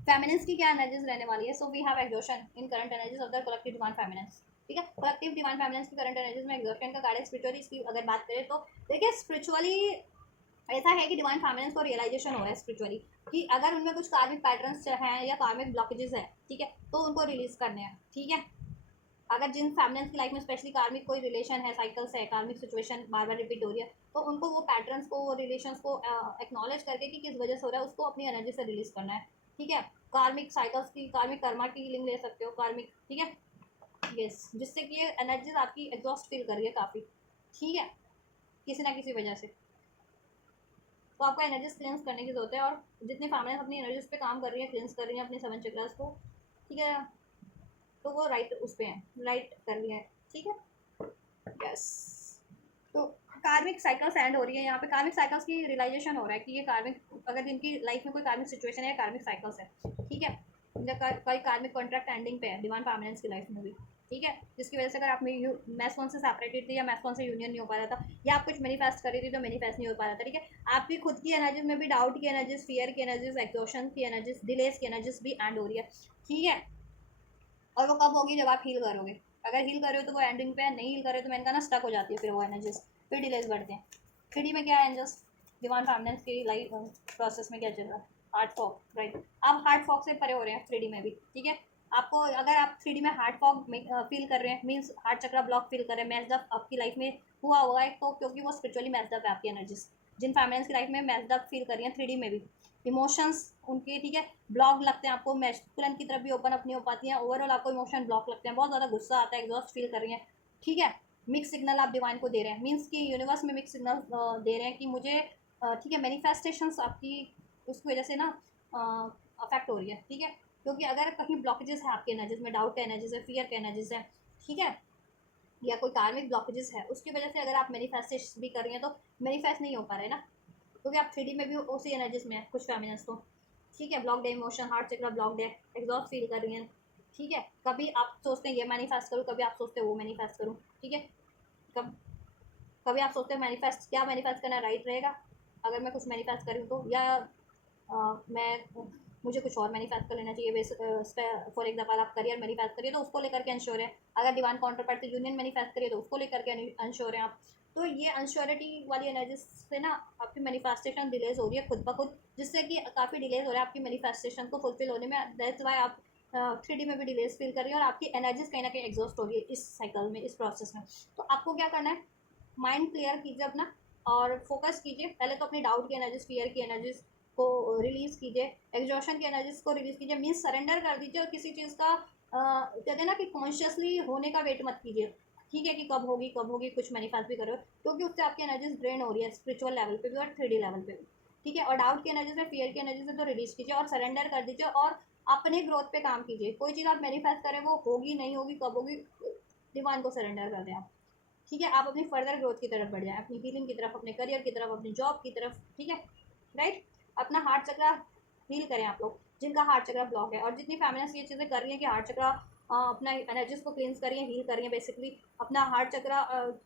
फेमिनिन्स की क्या एनर्जीज रहने वाली है, so we have exhaustion in current energies of the collective divine feminines, ठीक है। कलेक्टिव डिवाइन फेमिनिन्स की करंट एनर्जीज में एग्जॉशन का कार्ड है। स्पिरिचुअली इसकी अगर बात करें तो देखिए, स्पिरिचुअली ऐसा है कि डिवाइन फेमिनिन्स को रियलाइजेशन हो रहा है स्पिरिचुअली, कि अगर उनमें कुछ कार्मिक पैटर्न्स हैं या कार्मिक ब्लॉकेजेस हैं, ठीक है, तो उनको रिलीज करने हैं, ठीक है। अगर जिन फेमिनिन्स की लाइफ में स्पेशली कार्मिक कोई रिलेशन है, साइकिल्स है, कार्मिक सिचुएशन बार बार रिपीट हो रही है, तो उनको वो पैटर्न्स को, वो रिलेशंस को एक्नॉलेज करके कि किस वजह से हो रहा है, उसको अपनी एनर्जी से रिलीज करना है, ठीक है। कार्मिक साइकिल्स की, कार्मिक कर्मा की हीलिंग ले सकते हो, कार्मिक, ठीक है, यस, जिससे कि ये एनर्जीज आपकी एग्जॉस्ट फील कर रही है काफ़ी, ठीक है, किसी ना किसी वजह से, तो आपको एनर्जीज क्लेंस करने की जरूरत है। और जितने फैमिलीज अपनी एनर्जीज पे काम कर रही हैं, क्लेंस कर रही हैं अपने 7 चक्रास को, ठीक है, तो वो राइट उस पर हैं, राइट कर रही हैं, ठीक है, यस। तो कार्मिक साइकिल्स एंड हो रही है यहाँ पे, कार्मिक साइकिल्स की रियलाइजेशन हो रहा है कि ये कार्मिक, अगर जिनकी लाइफ में कोई कार्मिक सिचुएशन है या कार्मिक साइकिल्स है, ठीक है, कोई कार्मिक कॉन्ट्रैक्ट एंडिंग पे है डिवाइन फेमिनिन्स की लाइफ में भी, ठीक है, जिसकी वजह से अगर आप मैस्कुलिन से सेपरेटेड थी, या मैस्कुलिन से यूनियन नहीं हो पा रहा था, या आप कुछ मैनिफेस्ट कर रही थी तो मैनिफेस्ट नहीं हो पा रहा था, ठीक है, आपकी खुद की एनर्जीज में भी डाउट की एनर्जीज, फियर की एनर्जीज, एग्जॉशन की एनर्जीज, डिलेस की एनर्जीज भी एंड हो रही है, ठीक है। और वो कब होगी, जब आप हील करोगे। अगर हील कर रहे हो तो वो एंडिंग पे है, नहीं हील कर रहे हो तो मैंने कहा ना स्टक हो जाती है फिर वो एनर्जीज, फिर डिलेज बढ़ते हैं। 3D में क्या है एंजल्स, डिवाइन फेमिनिन्स की लाइफ प्रोसेस में क्या चल रहा है, हार्ट फॉग, राइट। आप हार्ट फॉग से परे हो रहे हैं 3D में भी, ठीक है। आपको अगर आप 3D में हार्ट फॉग फील कर रहे हैं, मीन्स हार्ट चक्रा ब्लॉक फील कर रहे हैं, मैस्ड आपकी लाइफ में हुआ हुआ है, तो क्योंकि वो स्पिरिचुअली मैस्ड है आपकी एनर्जीज। जिन फेमिनिन्स की लाइफ में मैस्ड फील कर रही हैं 3D में भी, इमोशंस उनके, ठीक है, ब्लॉक लगते हैं आपको, मैस्कुलिन की तरफ भी ओपन अप नहीं हो पाती हैं, ओवरऑल आपको इमोशन ब्लॉक लगते हैं, बहुत ज़्यादा गुस्सा आता है, एग्जॉस्ट फील कर रही हैं, ठीक है। मिक्स सिग्नल आप डिवाइन को दे रहे हैं, मीन्स कि यूनिवर्स में मिक्स सिग्नल दे रहे हैं कि मुझे ठीक है, मैनिफेस्टेशंस आपकी उसकी वजह से ना अफेक्ट हो रही है, ठीक है। क्योंकि अगर कहीं ब्लॉकेजेस है आपके एनर्जीज में, डाउट के एनर्जीज है, फियर के एनर्जीज है, ठीक है, या कोई कार्मिक ब्लॉकेजेस है, उसकी वजह से अगर आप मैनिफेस्टेशन भी कर रही हैं तो मैनिफेस्ट नहीं हो पा रहा है ना, क्योंकि आप 3D में भी उसी एनर्जीज में है कुछ फेमिनिन्स तो, ठीक है। ब्लॉक्ड है इमोशन, हार्ट चक्रा ब्लॉक्ड है, एग्जॉस्ट फील कर रही हैं, ठीक है। कभी आप सोचते हैं ये मैनिफेस्ट करूँ, कभी आप सोचते हैं वो मैनिफेस्ट करूँ, ठीक है। कब कभी आप सोचते हैं मैनिफेस्ट, क्या मैनिफेस्ट करना राइट रहेगा अगर मैं कुछ मैनिफेस्ट करूँ तो, या मैं मुझे कुछ और मैनिफेस्ट कर लेना चाहिए। बेस फॉर एग्जाम्पल आप करियर मैनिफेस्ट करिए तो उसको लेकर के अनश्योर है, अगर डिवाइन काउंटर पार्ट से यूनियन मैनिफेस्ट करिए तो उसको लेकर के अनश्योर है आप। तो ये अनश्योरिटी वाली एनर्जी से ना आपकी मैनिफेस्टेशन डिलेज हो रही है खुद ब खुद, जिससे कि काफ़ी डिलेज हो रहा है आपकी मैनिफेस्टेशन को फुलफिल होने में। दैट्स वाई आप 3D में भी डिलेज फील कर रही है और आपकी एनर्जीज कहीं ना कहीं एग्जॉस्ट हो रही है इस साइकिल में, इस प्रोसेस में। तो आपको क्या करना है, माइंड क्लियर कीजिए अपना और फोकस कीजिए। पहले तो अपनी डाउट की एनर्जीज, फियर की एनर्जीज को रिलीज कीजिए, एग्जॉशन की एनर्जीज को रिलीज कीजिए, मीन्स सरेंडर कर दीजिए। और किसी चीज़ का कहते हैं ना कि कॉन्शियसली होने का वेट मत कीजिए, ठीक है, कि कब होगी कुछ मैनिफेस्ट भी करो, क्योंकि उससे आपकी एनर्जीज ड्रेन हो रही है स्पिरिचुअल लेवल पे भी और 3D लेवल पे भी, ठीक है। और डाउट की एनर्जीज है, फियर की एनर्जीज है, तो रिलीज कीजिए और सरेंडर कर दीजिए और अपने ग्रोथ पे काम कीजिए। कोई चीज़ आप मैनिफेस्ट करें वो होगी नहीं होगी कब होगी, डिवाइन को सरेंडर कर दें आप, ठीक है। आप अपनी फर्दर ग्रोथ की तरफ बढ़ जाए, अपनी हीलिंग की तरफ, अपने करियर की तरफ, अपनी जॉब की तरफ, ठीक है, राइट। अपना हार्ट चक्रा हील करें आप लोग जिनका हार्ट चक्रा ब्लॉक है, और जितनी फैमिलीज ये चीज़ें कर रही हैं कि हार्ट चक्रा अपना एनर्जीज को क्लींस करिए, हील कर रही हैं, बेसिकली अपना हार्ट चक्रा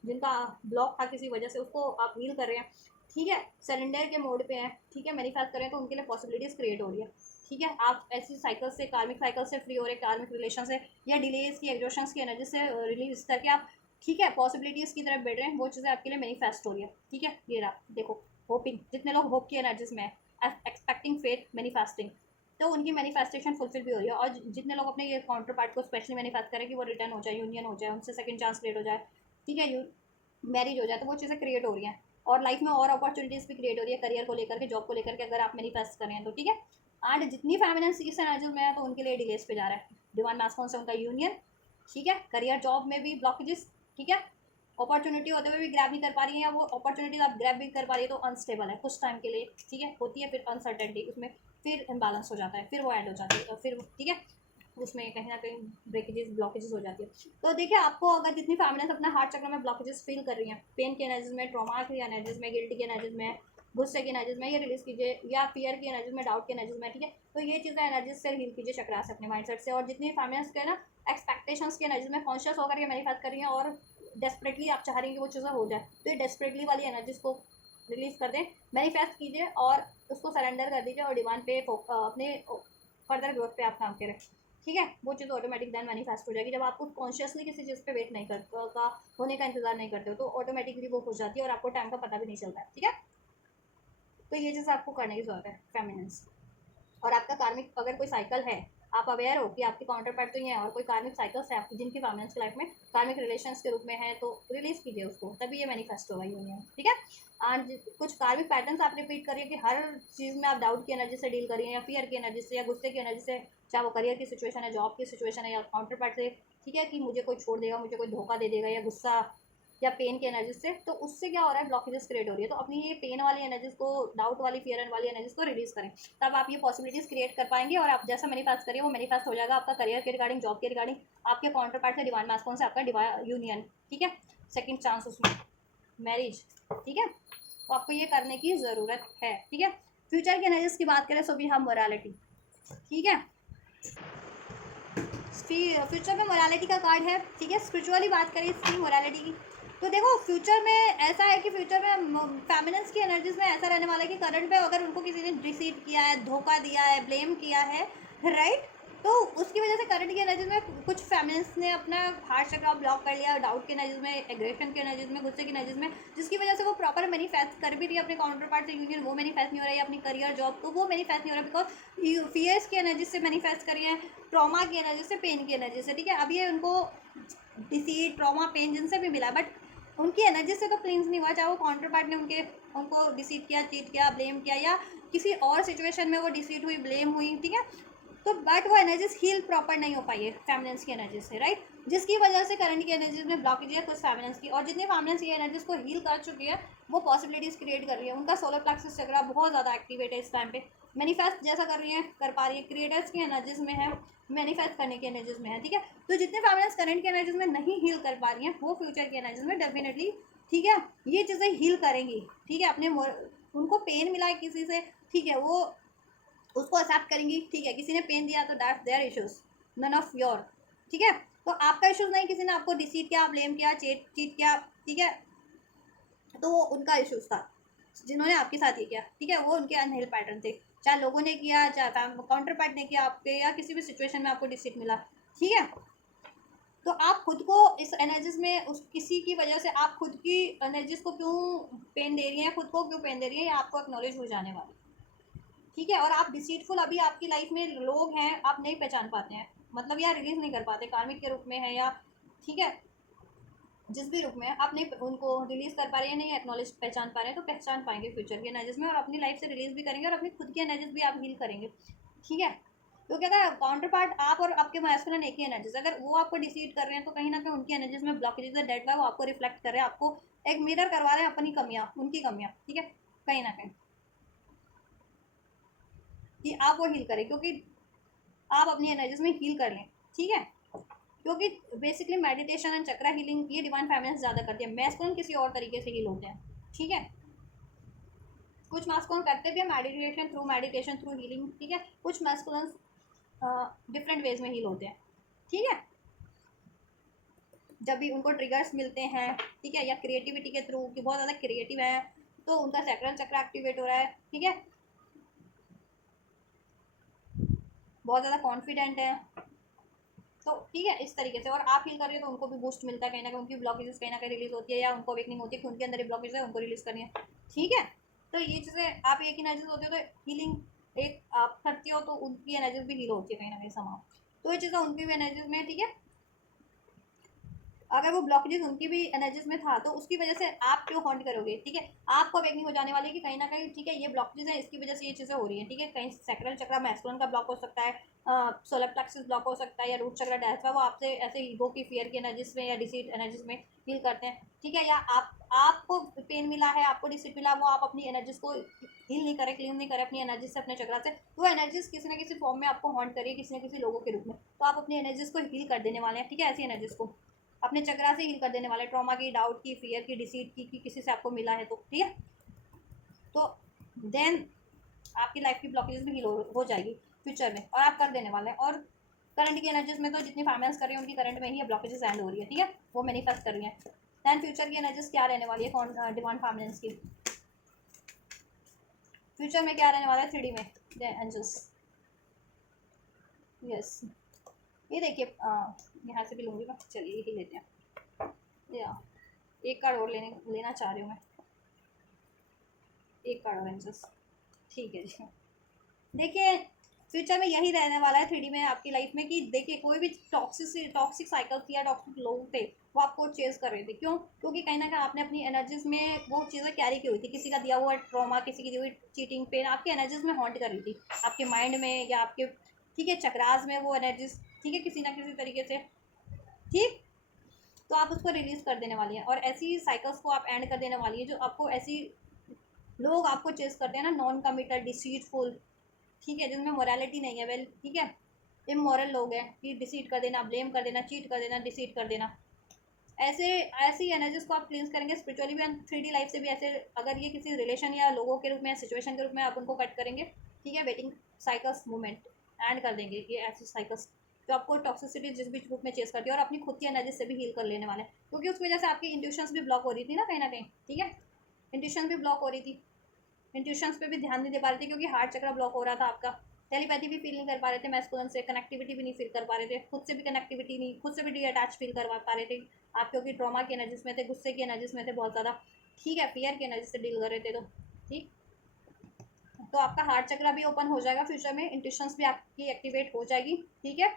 जिनका ब्लॉक था किसी वजह से उसको आप हील कर रहे हैं, ठीक है। सरेंडर के मोड पे हैं, ठीक है, मैनिफेस्ट करें तो उनके लिए पॉसिबिलिटीज़ क्रिएट हो रही है, ठीक है। आप ऐसी साइकिल से, कार्मिक साइकिल से फ्री हो रहे, कार्मिक रिलेशन से या डिलेज की, एग्जॉशंस की एनर्जी से रिलीज करके आप, ठीक है, पॉसिबिलिटीज़ की तरफ बढ़ रहे हैं, वो चीज़ें आपके लिए मैनिफेस्ट हो रही है, ठीक है। ये रहा देखो, होपिंग, जितने लोग होप की एनर्जीज में है, एक्सपेक्टिंग, फेथ, मैनिफेस्टिंग, तो उनकी मैनिफेस्टेशन फुलफिल भी हो रही है। और जितने लोग अपने ये काउंटर पार्ट को स्पेशली मैनिफेस्ट करें कि वो रिटर्न हो जाए, यूनियन हो जाए, उनसे सेकंड चांस क्रिएट हो जाए, ठीक है, मैरिज हो जाए, तो वो चीज़ें क्रिएट हो रही हैं और लाइफ में और अपॉर्चुनिटीज़ भी क्रिएट हो रही है, करियर को लेकर के, जॉब को लेकर के, अगर आप मैनिफेस्ट करें तो, ठीक है। एंड जितनी फेमिनिन्स इस एनर्जी में है तो उनके लिए डिलेज पे जा रहा है, डिवाइन मैस्कुलिन से उनका यूनियन, ठीक है। करियर जॉब में भी ब्लॉकेजेस, ठीक है, अपॉर्चुनिटी होते हुए भी ग्रैब नहीं कर पा रही है, या वो अपॉर्चुनिटीज आप ग्रैब भी कर पा रही है तो अनस्टेबल है कुछ टाइम के लिए, ठीक है, होती है, फिर अनसर्टेनिटी उसमें, फिर इम्बैलेंस हो जाता है, फिर वो एंड हो जाती है, फिर ठीक है, उसमें कहीं ना कहीं ब्रेकेजेस, ब्लॉकेजेस हो जाती है। तो देखिए, आपको अगर जितनी फैमिलीज अपना हार्ट चक्र में ब्लॉकेजेस फील कर रही हैं, पेन की एनर्जीज में, ट्रॉमा की एनर्जीज में, गिल्टी की एनर्जीज में, गुस्से की एनर्जीज में, ये रिलीज कीजिए, या फियर की एनर्जीज में, डाउट की एनर्जीज में, ठीक है। तो ये चीज़ें एनर्जीज से हील कीजिए चक्रा से, अपने माइंडसेट से। और जितनी फैमिलीज के ना एक्सपेक्टेशंस की एनर्जीज में कॉन्शियस होकर ये मैनिफेस्ट कर रही हैं और डेस्परेटली आप चाह रही हैं कि वो चीज़ें हो जाए, तो ये डेस्परेटली वाली एनर्जीज को रिलीज कर दें, मैनिफेस्ट कीजिए और उसको सरेंडर कर दीजिए और डिवाइन पे अपने फर्दर ग्रोथ पे आप काम करें, ठीक है। वो चीज़ ऑटोमेटिक देन मैनिफेस्ट हो जाएगी। जब आप कुछ कॉन्शियसली किसी चीज़ पे वेट नहीं का होने का इंतजार नहीं करते हो तो ऑटोमेटिकली वो हो जाती है और आपको टाइम का पता भी नहीं चलता है, ठीक है। तो ये चीज़ आपको करने की जरूरत है फेमिनिन्स। और आपका कार्मिक अगर कोई साइकिल है, आप अवेयर हो कि आपकी काउंटर पार्ट तो ये है और कोई कार्मिक साइकिल्स है आपकी जिनकी फेमिनिन्स की लाइफ में कार्मिक रिलेशंस के रूप में है, तो रिलीज कीजिए उसको, तभी ये मैनिफेस्ट होगा यूनियन, ठीक है। आज कुछ कार्मिक पैटर्न्स आप रिपीट करिए कि हर चीज़ में आप डाउट की एनर्जी से डील करिए, या फियर की एनर्जी से, या गुस्से की एनर्जी से, चाहे वो करियर की सिचुएशन है, जॉब की सिचुएशन है, या काउंटर पार्ट से, ठीक है, कि मुझे कोई छोड़ देगा, मुझे कोई धोखा दे देगा, या गुस्सा या पेन की एनर्जी से, तो उससे क्या हो रहा है, ब्लॉकेजेस क्रिएट हो रही है। तो अपनी ये पेन वाली एनर्जीज को, डाउट वाली, फियर वाली एनर्जीज को रिलीज करें, तब आप ये पॉसिबिलिटीज क्रिएट कर पाएंगे और आप जैसा मैनिफेस्ट करिए वो मैनिफेस्ट हो जाएगा आपका करियर के रिगार्डिंग, जॉब के रिगार्डिंग, आपके काउंटर पार्ट से, डिवाइन मैस्कुलिन से आपका डिवाइन यूनियन, ठीक है, सेकंड चांस उसमें, मैरिज, ठीक है। तो आपको ये करने की ज़रूरत है, ठीक है। फ्यूचर की एनर्जीज की बात करें, सो भी हम मोरालिटी, ठीक है, फ्यूचर में मोरालिटी का कार्ड है, ठीक है। स्पिरिचुअली बात करें इसकी मोरालिटी की, तो देखो फ्यूचर में ऐसा है कि फ्यूचर में फेमिनिन्स की एनर्जीज में ऐसा रहने वाला है कि करंट पे अगर उनको किसी ने डिसीव किया है, धोखा दिया है, ब्लेम किया है, राइट, तो उसकी वजह से करंट की एनर्जीज में कुछ फेमिनिस्ट ने अपना हार्ट चक्र ब्लॉक कर लिया, डाउट के एनर्जीज में, एग्रेशन के एनर्जीज में, गुस्से की एनर्जीज में, जिसकी वजह से वो प्रॉपर मैनिफेस्ट कर भी रही है अपने काउंटर पार्ट से यूनियन, वो मैनिफेस्ट नहीं हो रहा है, अपनी करियर जॉब तो वो मैनिफेस्ट नहीं हो रहा है, बिकॉज फियर्स की एनर्जी से मैनिफेस्ट कर रही है, ट्रॉमा की एनर्जी से, पेन की एनर्जी से, ठीक है। अब ये उनको डिसीट, ट्रॉमा, पेन जिनसे भी मिला, बट उनकी एनर्जी से तो क्लींस नहीं हुआ, चाहे वो काउंटर पार्ट ने उनको डिसीट किया, चीट किया, ब्लेम किया, या किसी और सिचुएशन में वो डिसीट हुई, ब्लेम हुई, ठीक है। तो बट वो एनर्जीज हील प्रॉपर नहीं हो पाई है फेमिनिन्स की एनर्जी से, राइट, जिसकी वजह से करंट की एनर्जीज में ब्लॉकेज है कुछ फेमिनिन्स की, और जितने फेमिनिन्स की एनर्जीज को हील कर चुकी है वो पॉसिबिलिटीज क्रिएट कर रही है, उनका सोलर प्लेक्सस चक्र बहुत ज़्यादा एक्टिवेट है इस टाइम पे, मैनिफेस्ट जैसा कर रही है, कर पा रही है, क्रिएटर्स की एनर्जीज में है, मैनिफेस्ट करने की एनर्जीज में है, ठीक है। तो जितने फेमिनिन्स करंट की एनर्जीज में नहीं हील कर पा रही हैं वो फ्यूचर की एनर्जीज में डेफिनेटली, ठीक है, ये चीज़ें हील करेंगी, ठीक है। अपने उनको पेन मिला है किसी से, ठीक है, वो उसको एक्सेप्ट करेंगी, ठीक है। किसी ने पेन दिया तो that's their issues, none of your, ठीक है। तो आपका इश्यूज नहीं, किसी ने आपको डिसीट किया, ब्लेम किया, चीट किया, ठीक है, तो वो उनका इश्यूज था जिन्होंने आपके साथ ये किया, ठीक है, वो उनके अनहेल पैटर्न थे, चाहे लोगों ने किया, चाहे काउंटर पार्ट ने किया आपके, या किसी भी सिचुएशन में आपको डिसीट मिला, ठीक है। तो आप खुद को इस एनर्जीज में उस किसी की वजह से आप खुद की एनर्जीज को क्यों पेन दे रही हैं, खुद को क्यों पेन दे रही हैं, ये आपको एक्नॉलेज हो जाने वाला, ठीक है। और आप डिसीटफुल अभी आपकी लाइफ में लोग हैं, आप नहीं पहचान पाते हैं, मतलब या रिलीज नहीं कर पाते, कार्मिक के रूप में है, या ठीक है जिस भी रूप में आप नहीं उनको रिलीज कर पा रहे हैं, नहीं एक्नॉलेज पहचान पा रहे हैं, तो पहचान पाएंगे फ्यूचर के एनर्जीज में, और अपनी लाइफ से रिलीज भी करेंगे, और अपनी खुद की एनर्जीज भी आप हील करेंगे, ठीक है। क्योंकि अगर काउंटर पार्ट आप और आपके मैस्कुलिन एक ही एनर्जीज, अगर वो आपको डिसीट कर रहे हैं तो कहीं ना कहीं उनकी एनर्जीज में ब्लॉकेजेस है, डेट है, वो आपको रिफ्लेक्ट कर रहे हैं, आपको एक मिरर करवा रहे हैं अपनी कमियाँ, उनकी कमियाँ, ठीक है, कहीं ना कहीं, कि आप वो हील करें, क्योंकि आप अपनी एनर्जीज में हील कर लें, ठीक है। क्योंकि basically meditation and chakra healing ये डिवाइन फेमिनिन्स ज़्यादा करती है, मैस्कुलिन किसी और तरीके से हील होते हैं, ठीक है। कुछ मैस्कुलिन करते भी हैं मेडिटेशन थ्रू हीलिंग, ठीक है, कुछ मैस्कुलिन डिफरेंट वेज में हील होते हैं, ठीक है। जब भी उनको ट्रिगर्स मिलते हैं, ठीक है, या क्रिएटिविटी के थ्रू कि बहुत ज़्यादा क्रिएटिव है तो उनका सैक्रल चक्र एक्टिवेट हो रहा है, ठीक है, बहुत ज़्यादा कॉन्फिडेंट है, तो ठीक है, इस तरीके से। और आप फील कर रहे हो तो उनको भी बूस्ट मिलता है, कहीं ना कहीं उनकी ब्लॉकेजेस कहीं ना कहीं रिलीज होती है, या उनको अवेकनिंग होती है कि उनके अंदर ब्लॉकेज है, उनको रिलीज करनी है, ठीक है। तो ये चीज़ें आप एक एनर्जीज होती हो तो हीलिंग एक आप करती हो तो उनकी एनर्जीज भी हील होती है कहीं ना कहीं समाओ, तो ये चीज़ें उनकी भी एनर्जीज में, ठीक है। अगर वो ब्लॉकेजेस उनकी भी एनर्जीज में था तो उसकी वजह से आप क्यों हॉन्ट करोगे, ठीक है, आपको अवेकनिंग हो जाने वाली है कि कहीं ना कहीं, ठीक है, ये ब्लॉकेजेस हैं, इसकी वजह से ये चीज़ें हो रही हैं, ठीक है। कहीं सैक्रल चक्र मैस्कुलिन का ब्लॉक हो सकता है, सोलर प्लेक्सस ब्लॉक हो सकता है, या रूट चक्र डैश का, वो आपसे ऐसे ईगो की फियर की एनर्जीज में या डिसीट एनर्जीज में हील करते हैं, ठीक है। या आपको पेन मिला है, आपको डिसीट मिला, वो आप अपनी एनर्जीज को हील नहीं करें, क्लीन नहीं करें अपनी एनर्जीज से, अपने चक्रा से, तो वो एनर्जीज किसी ना किसी फॉर्म में आपको हॉन्ट करिए, किसी न किसी लोगों के रूप में, तो आप अपनी एनर्जीज को हील कर देने वाले हैं, ठीक है। ऐसी एनर्जीज को अपने चक्रा से हील कर देने वाले, ट्रॉमा की, डाउट की, फियर की, डिसीट की, किसी से आपको मिला है तो, ठीक है। तो देन आपकी लाइफ की ब्लॉकेजेस भी हील हो जाएगी फ्यूचर में, और आप कर देने वाले हैं। और करंट की एनर्जीज में तो जितनी फैमिलीज कर रही हैं उनकी करंट में ही ब्लॉकेजेस एंड हो रही है, ठीक है, वो मैनिफेस्ट कर रही है। दैन फ्यूचर की एनर्जीज क्या रहने वाली है कौन डिवाइन फैमिलीज की, फ्यूचर में क्या रहने वाला है 3D में एंजल्स, यस, ये देखिए यहाँ से भी लूँगी मैं, चलिए यही लेते हैं, या एक कार्ड और लेना चाह रही हूँ मैं, एक कार्ड और एंजल्स, ठीक है जी। देखिए फ्यूचर में यही रहने वाला है 3D में आपकी लाइफ में, कि देखिए कोई भी टॉक्सिक साइकिल या टॉक्सिक लोग थे वो आपको चेज कर रहे थे, क्यों, क्योंकि कहीं ना कहीं आपने अपनी एनर्जीज में वो चीज़ें कैरी की हुई थी, किसी का दिया हुआ ट्रॉमा, किसी की दी हुई चीटिंग, पेन आपकी एनर्जीज में हॉन्ट कर रही थी, आपके माइंड में या आपके, ठीक है, चक्रास में वो एनर्जीज, ठीक है, किसी ना किसी तरीके से, ठीक। तो आप उसको रिलीज कर देने वाली हैं, और ऐसी साइकिल्स को आप एंड कर देने वाली है जो आपको ऐसी लोग आपको चेस करते हैं ना, नॉन कमिटेड, डिसीटफुल, ठीक है, जिनमें मोरालिटी नहीं है, वेल, ठीक है, इमोरल लोग हैं कि डिसीट कर देना, ब्लेम कर देना, चीट कर देना, डिसीट कर देना, ऐसे ऐसी एनर्जीज को आप क्लींस करेंगे स्पिरिचुअली भी एंड 3D लाइफ से भी। ऐसे अगर ये किसी रिलेशन या लोगों के रूप में, सिचुएशन के रूप में, आप उनको कट करेंगे, ठीक है, वेटिंग साइकिल्स मूवमेंट एंड कर देंगे, ये ऐसी साइकिल्स जो आपको टॉक्सिसिटी जिस भी रूप में चेस करती है, और अपनी खुद की एनर्जी से भी हील कर लेने वाले हैं, क्योंकि उसकी वजह से आपकी इंट्यूशंस भी ब्लॉक हो रही थी ना कहीं, ठीक है, इंट्यूशन भी ब्लॉक हो रही थी, इंट्यूशंस पे भी ध्यान नहीं दे पा रही थी, क्योंकि हार्ट चक्र ब्लॉक हो रहा था आपका, टेलीपैथी भी फील नहीं कर पा रहे थे मैस्कुलिन से, कनेक्टिविटी भी नहीं फील कर पा रहे थे, खुद से भी कनेक्टिविटी नहीं, खुद से भी डिअटैच फील कर पा रहे थे आप, क्योंकि ट्रॉमा की एनर्जीज में थे, गुस्से की एनर्जीज में थे बहुत ज़्यादा, ठीक है, फियर की एनर्जी से डील कर रहे थे। तो ठीक, तो आपका हार्ट चक्र भी ओपन हो जाएगा फ्यूचर में, इंट्यूशंस भी आपकी एक्टिवेट हो जाएगी, ठीक है,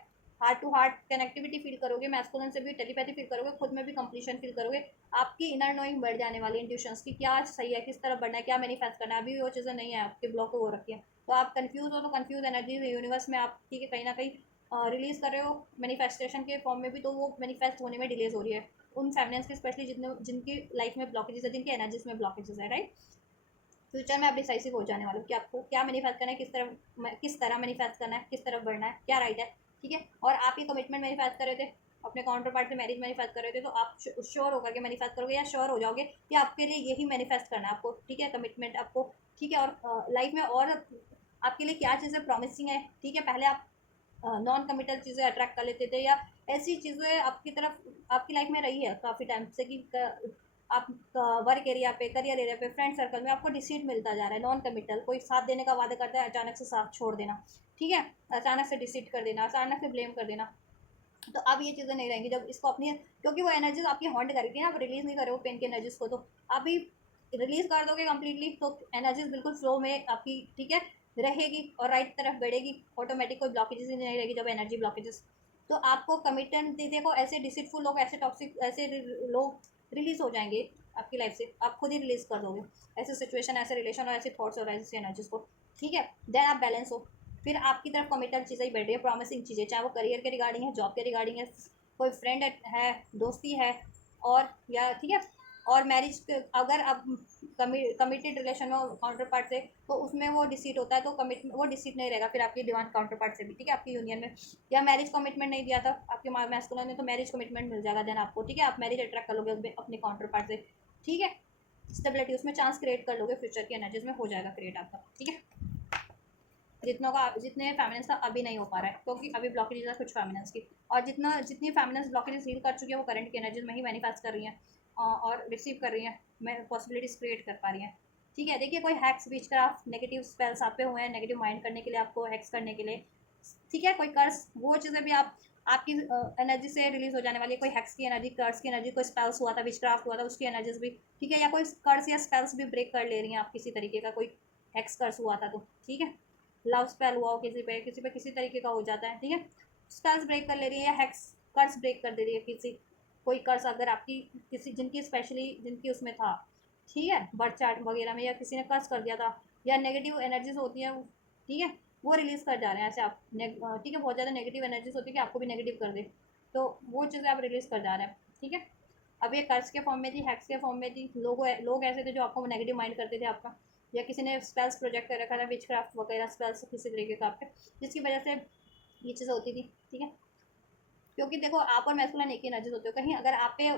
heart to heart connectivity feel करोगे, मैस्कुलिन से भी टेलीपैथी फील करोगे, खुद में भी कंप्लीशन फील करोगे, आपकी इनर नोइंग बढ़ जाने वाली इंट्यूशंस की, क्या सही है, किस तरफ बढ़ना है, क्या मैनिफेस्ट करना है, अभी वो चीज़ें नहीं है, आपके ब्लॉक हो रखी है, तो आप कंफ्यूज हो, तो कंफ्यूज एनर्जी यूनिवर्स में आप, ठीक है, कहीं ना कहीं रिलीज कर रहे हो मैनिफेस्टेशन के फॉर्म में भी, तो वो मैनिफेस्ट होने में डिलेज हो रही है उन फेमिनिन्स की, स्पेशली जितने जिनकी लाइफ में ब्लॉकेजेस है, जिनकी एनर्जीज में ब्लॉकेजेस है, राइट। फ्यूचर में आप डिसाइसिव हो जाने वाले हो कि आपको क्या मैनिफेस्ट करना है, किस तरह मैनिफेस्ट करना है, किस तरफ बढ़ना है, क्या राइट है, ठीक है। और आप ये कमिटमेंट मैनिफेस्ट कर रहे थे, अपने काउंटर पार्ट से मैरिज मैनिफेस्ट कर रहे थे, तो आप श्योर होकर के मैनिफेस्ट करोगे, या श्योर हो जाओगे कि आपके लिए यही मैनिफेस्ट करना है आपको, ठीक है, कमिटमेंट आपको, ठीक है। और लाइफ में और आपके लिए क्या चीज़ें प्रॉमिसिंग है, ठीक है, पहले आप नॉन कमिटल चीज़ें अट्रैक्ट कर लेते थे, या ऐसी चीज़ें आपकी तरफ आपकी लाइफ में रही है काफ़ी टाइम से कि आप वर्क एरिया पे, करियर एरिया पे, फ्रेंड सर्कल में आपको डिसीट मिलता जा रहा है, नॉन कमिटल, कोई साथ देने का वादा करता है, अचानक से साथ छोड़ देना, ठीक है, अचानक से डिसीट कर देना, अचानक से ब्लेम कर देना, तो अब ये चीज़ें नहीं रहेंगी जब इसको अपनी, क्योंकि वो एनर्जीज आपकी हॉन्ट करी थी ना, आप रिलीज़ नहीं कर रहे हो पेन की एनर्जीज को, तो अभी रिलीज़ कर दोगे कम्प्लीटली, तो एनर्जीज बिल्कुल फ्लो में आपकी, ठीक है, रहेगी और राइट तरफ बढ़ेगी, ऑटोमेटिक कोई ब्लॉकेजेस ही नहीं रहेगी जब एनर्जी ब्लॉकेजेस, तो आपको कमिटमेंट देखो, ऐसे डिसीटफुल लोग, ऐसे टॉक्सिक, ऐसे लोग रिलीज हो जाएंगे आपकी लाइफ से, आप खुद ही रिलीज कर दोगे ऐसे सिचुएशन, ऐसे रिलेशन और ऐसे थॉट्स और ऐसी एनर्जीज को, ठीक है। देन आप बैलेंस हो, फिर आपकी तरफ कमिटल चीज़ें ही बढ़ रही है, प्रॉमिसिंग चीज़ें, चाहे वो करियर के रिगार्डिंग है, जॉब के रिगार्डिंग है, कोई फ्रेंड है, दोस्ती है, और या ठीक है, और मैरिज अगर आप कमिटेड रिलेशन हो काउंटर पार्ट से, तो उसमें वो डिसीट होता है, तो कमिट वो डिसीट नहीं रहेगा फिर आपकी डिमांड काउंटर पार्ट से भी, ठीक है, आपकी यूनियन में, या मैरिज कमिटमेंट नहीं दिया था आपके मैस्कुलिन ने, तो मैरिज कमिटमेंट मिल जाएगा देन आपको, ठीक है, आप मैरिज अट्रैक्ट कर लोगे अपने काउंटर पार्ट से, ठीक है, स्टेबिलिटी उसमें चांस क्रिएट कर लोगे, फ्यूचर की एनर्जीज में हो जाएगा क्रिएट आपका, ठीक है। जितने फेमिनिन्स का अभी नहीं हो पा रहा है, क्योंकि अभी ब्लॉकेजेस है कुछ फेमिनिन्स की, और जितनी फेमिनिन्स ब्लॉकेजेस हील कर चुकी है, वो करंट की एनर्जीज में ही मैनिफेस्ट कर रही हैं और रिसीव कर रही हैं, मैं पॉसिबिलिटीज क्रिएट कर पा रही हैं, ठीक है। देखिए, कोई हैक्स विचक्राफ्ट नेगेटिव स्पेल्स आप पे हुए हैं, नेगेटिव माइंड करने के लिए, आपको हैक्स करने के लिए, ठीक है, कोई कर्स, वो चीज़ें भी आप आपकी एनर्जी से रिलीज हो जाने वाली है, कोई हैक्स की एनर्जी, कर्स की एनर्जी, कोई स्पेल्स हुआ था, विचक्राफ्ट हुआ था, उसकी एनर्जीज भी, ठीक है, या कोई कर्स या स्पेल्स भी ब्रेक कर ले रही हैं आप, किसी तरीके का कोई हैक्स कर्स हुआ था तो, ठीक है, लव स्पेल हुआ हो किसी पे किसी तरीके का हो जाता है, ठीक है, स्पेल्स ब्रेक कर ले रही है, या हैक्स कर्स ब्रेक कर दे रही है किसी, कोई कर्स अगर आपकी किसी जिनकी स्पेशली जिनकी उसमें था, ठीक है, बर्थ चार्ट वगैरह में, या किसी ने कर्स कर दिया था, या नेगेटिव एनर्जीज होती हैं, ठीक है, वो रिलीज़ कर जा रहे हैं ऐसे आप, ठीक है, बहुत ज़्यादा नेगेटिव एनर्जीज होती है कि आपको भी नेगेटिव कर दे, तो वो चीज़ें आप रिलीज़ कर जा रहे हैं, ठीक है। अब ये कर्स के फॉर्म में थी, हैक्स के फॉर्म में थी, लोग ऐसे थे जो आपको नेगेटिव माइंड करते थे आपका, या किसी ने स्पेल्स प्रोजेक्ट कर रखा था, विचक्राफ्ट वगैरह स्पेल्स किसी तरीके का आपके, जिसकी वजह से ये चीज़ें होती थी, ठीक है। क्योंकि देखो, आप और मैस्कुलिन एक ही एनर्जीज होते हो, कहीं अगर आप पे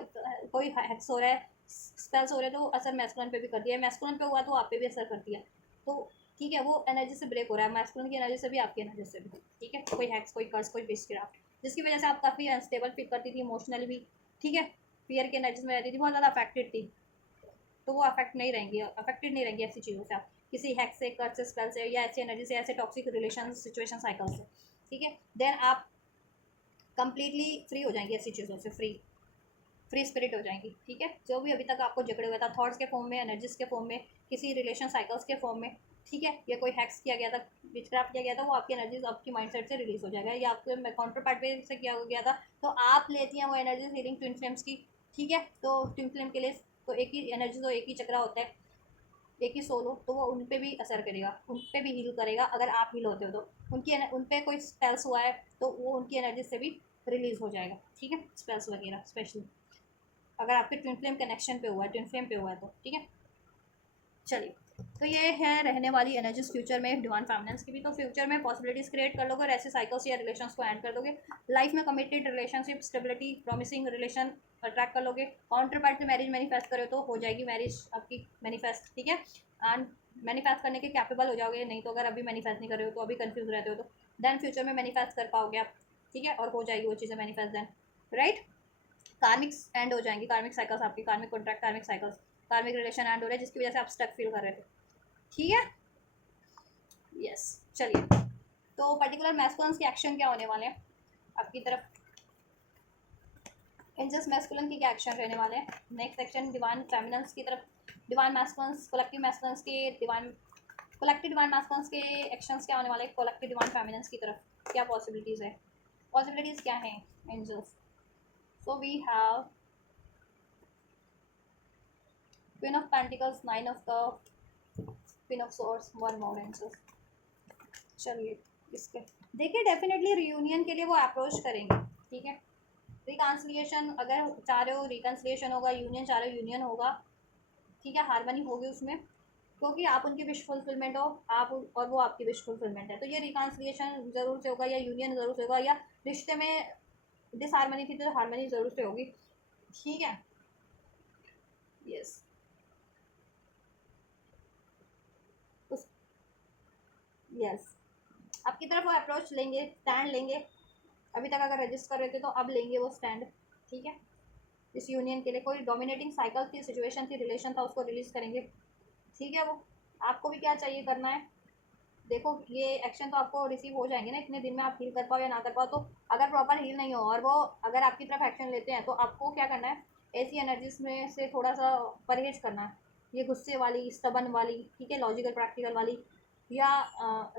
कोई हैक्स हो रहा है, स्पेल्स हो रहे हैं, तो असर मैस्कुलिन पे भी करती है, मैस्कुलिन पे हुआ तो आप पे भी असर करती है, तो ठीक है, वो एनर्जी से ब्रेक हो रहा है, मैस्कुलिन की एनर्जी से भी, आपकी एनर्जी से भी, ठीक है, कोई हैक्स, कोई कर्स, कोई विचक्राफ्ट, जिसकी वजह से आप काफ़ी अनस्टेबल फील करती थी इमोशनली भी, ठीक है, फियर की एनर्जीज में रहती थी, बहुत ज़्यादा अफेक्टेड थी, तो वो अफेक्टेड नहीं रहेंगी ऐसी चीज़ों से, आप किसी हैक से, कर्स से, स्पेल से, या ऐसी एनर्जी से, ऐसे टॉक्सिक रिलेशन सिचुएशन साइकिल से, ठीक है। देन आप कंप्लीटली फ्री हो जाएंगी ऐसी चीज़ों से, फ्री स्पिरिट हो जाएंगी, ठीक है। जो भी अभी तक आपको जकड़े हुए था थॉट्स के फॉर्म में, एनर्जीज के फॉर्म में, किसी रिलेशन साइकिल्स के फॉर्म में, ठीक है, या कोई हैक्स किया गया था, विचक्राफ्ट किया गया था, वो आपकी एनर्जीज आपकी माइंडसेट से रिलीज हो जाएगा, या आपके काउंटर पार्ट पे से किया गया था, तो आप लेती हैं वो एनर्जीज हीलिंग ट्विन फ्लेम्स की, ठीक है। तो ट्विन फ्लेम के लिए तो एक ही एनर्जी, तो एक ही चक्रा होता है, एक ही सोल हो, तो वो उन पे भी असर करेगा, उन पे भी हील करेगा, अगर आप हील होते हो तो उन पे कोई स्पेल्स हुआ है, तो वो उनकी एनर्जी से भी रिलीज हो जाएगा, ठीक है, स्पेल्स वगैरह, स्पेशली अगर आपके ट्विन फ्लेम कनेक्शन पे हुआ है, ट्विन फ्लेम पे हुआ है तो, ठीक है। चलिए, तो ये है रहने वाली एनर्जीज फ्यूचर में डिवाइन फेमिनिन्स की भी, तो फ्यूचर में पॉसिबिलिटीज क्रिएट कर लोगे और ऐसे साइकिल्स या रिलेशंस को एंड कर दोगे, लाइफ में committed relationship, stability, promising relation attract कर लोगे, काउंटर पार्ट से मैरिज मैनिफेस्ट करो तो हो जाएगी मैरिज आपकी मैनिफेस्ट, ठीक है, एंड मैनिफेस्ट करने के कैपेबल हो जाओगे, नहीं तो अगर अभी मैनिफेस्ट नहीं कर रहे हो, तो अभी कंफ्यूज रहते हो, तो देन फ्यूचर में मैनिफेस्ट कर पाओगे आप, ठीक है, और हो जाएगी वो चीज़ें manifest then, right. Karmics end हो जाएंगी, कार्मिक साइकिल्स आपकी, कार्मिक कॉन्ट्रैक्ट, कार्मिक साइकिल्स, कार्मिक रिलेशन एंड हो रहे हैं, जिसकी वजह से आप स्टक फील कर रहे थे, ठीक है, यस। चलिए, तो पर्टिकुलर मैस्कुलिन्स के एक्शन क्या होने वाले हैं आपकी तरफ, एंजल्स मैस्कुलिन की क्या एक्शन रहने वाले हैं। नेक्स्ट सेक्शन डिवाइन फेमिनन्स की तरफ, डिवाइन मैस्कुलिन्स कलेक्टिव मैस्कुलिन्स के कलेक्टिव डिवाइन मैस्कुलिन्स के एक्शंस क्या होने वाले हैं कलेक्टिव डिवाइन फेमिनन्स की तरफ, क्या पॉसिबिलिटीज़ है, पॉसिबिलिटीज़ क्या हैं angels. So we have queen of pentacles, nine of the queen of swords, one more angels. चलिए इसके देखिए, डेफिनेटली रियूनियन के लिए वो अप्रोच करेंगे, ठीक है। रिकन्सिलिएशन अगर चाह रहे हो रिकन्सिलिएशन होगा, यूनियन चाह रहे हो यूनियन होगा, ठीक है, हारमनी होगी उसमें, क्योंकि आप उनकी विश फुलफिलमेंट हो, आप और वो आपकी विश फुलफिलमेंट है। तो ये रिकन्सिलिएशन ज़रूर से होगा, या यूनियन ज़रूर से होगा, या रिश्ते में डिसहारमनी थी तो हारमनी ज़रूर से होगी, ठीक है। यस, उस यस आपकी तरफ वो अप्रोच लेंगे, स्टैंड लेंगे। अभी तक अगर रजिस्ट कर रहे थे तो अब लेंगे वो स्टैंड, ठीक है। इस यूनियन के लिए कोई डोमिनेटिंग साइकिल थी, सिचुएशन थी, रिलेशन था, उसको रिलीज करेंगे, ठीक है। वो आपको भी क्या चाहिए करना है, देखो ये एक्शन तो आपको रिसीव हो जाएंगे ना इतने दिन में, आप हील कर पाओ या ना कर पाओ। तो अगर प्रॉपर हील नहीं हो और वो अगर आपकी तरफ एक्शन लेते हैं तो आपको क्या करना है, ऐसी एनर्जीज में से थोड़ा सा परहेज करना है, ये गुस्से वाली, स्टबन वाली, ठीक है, लॉजिकल प्रैक्टिकल वाली, या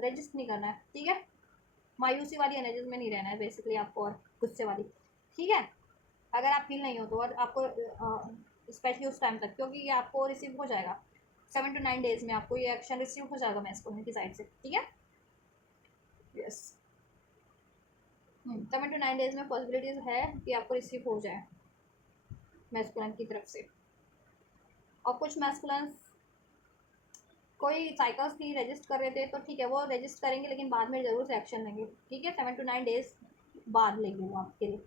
रजिस्ट नहीं करना है, ठीक है। मायूसी वाली एनर्जीज में नहीं रहना है बेसिकली आपको, और गुस्से वाली, ठीक है। अगर आप फील नहीं हो तो, और आपको स्पेशली उस टाइम तक, क्योंकि ये आपको रिसीव हो जाएगा 7 to 9 डेज में, आपको ये एक्शन रिसीव हो जाएगा मैस्कुलिन की साइड से, ठीक है। यस, 7 to 9 डेज में पॉसिबिलिटीज़ है कि आपको रिसीव हो जाए मैस्कुलिन की तरफ से। और कुछ मैस्कुलिन कोई साइकिल्स थी रजिस्ट कर रहे थे तो ठीक है, वो रजिस्ट करेंगे लेकिन बाद में ज़रूर से एक्शन लेंगे, ठीक है। 7 to 9 डेज बाद लेंगे वो आपके लिए,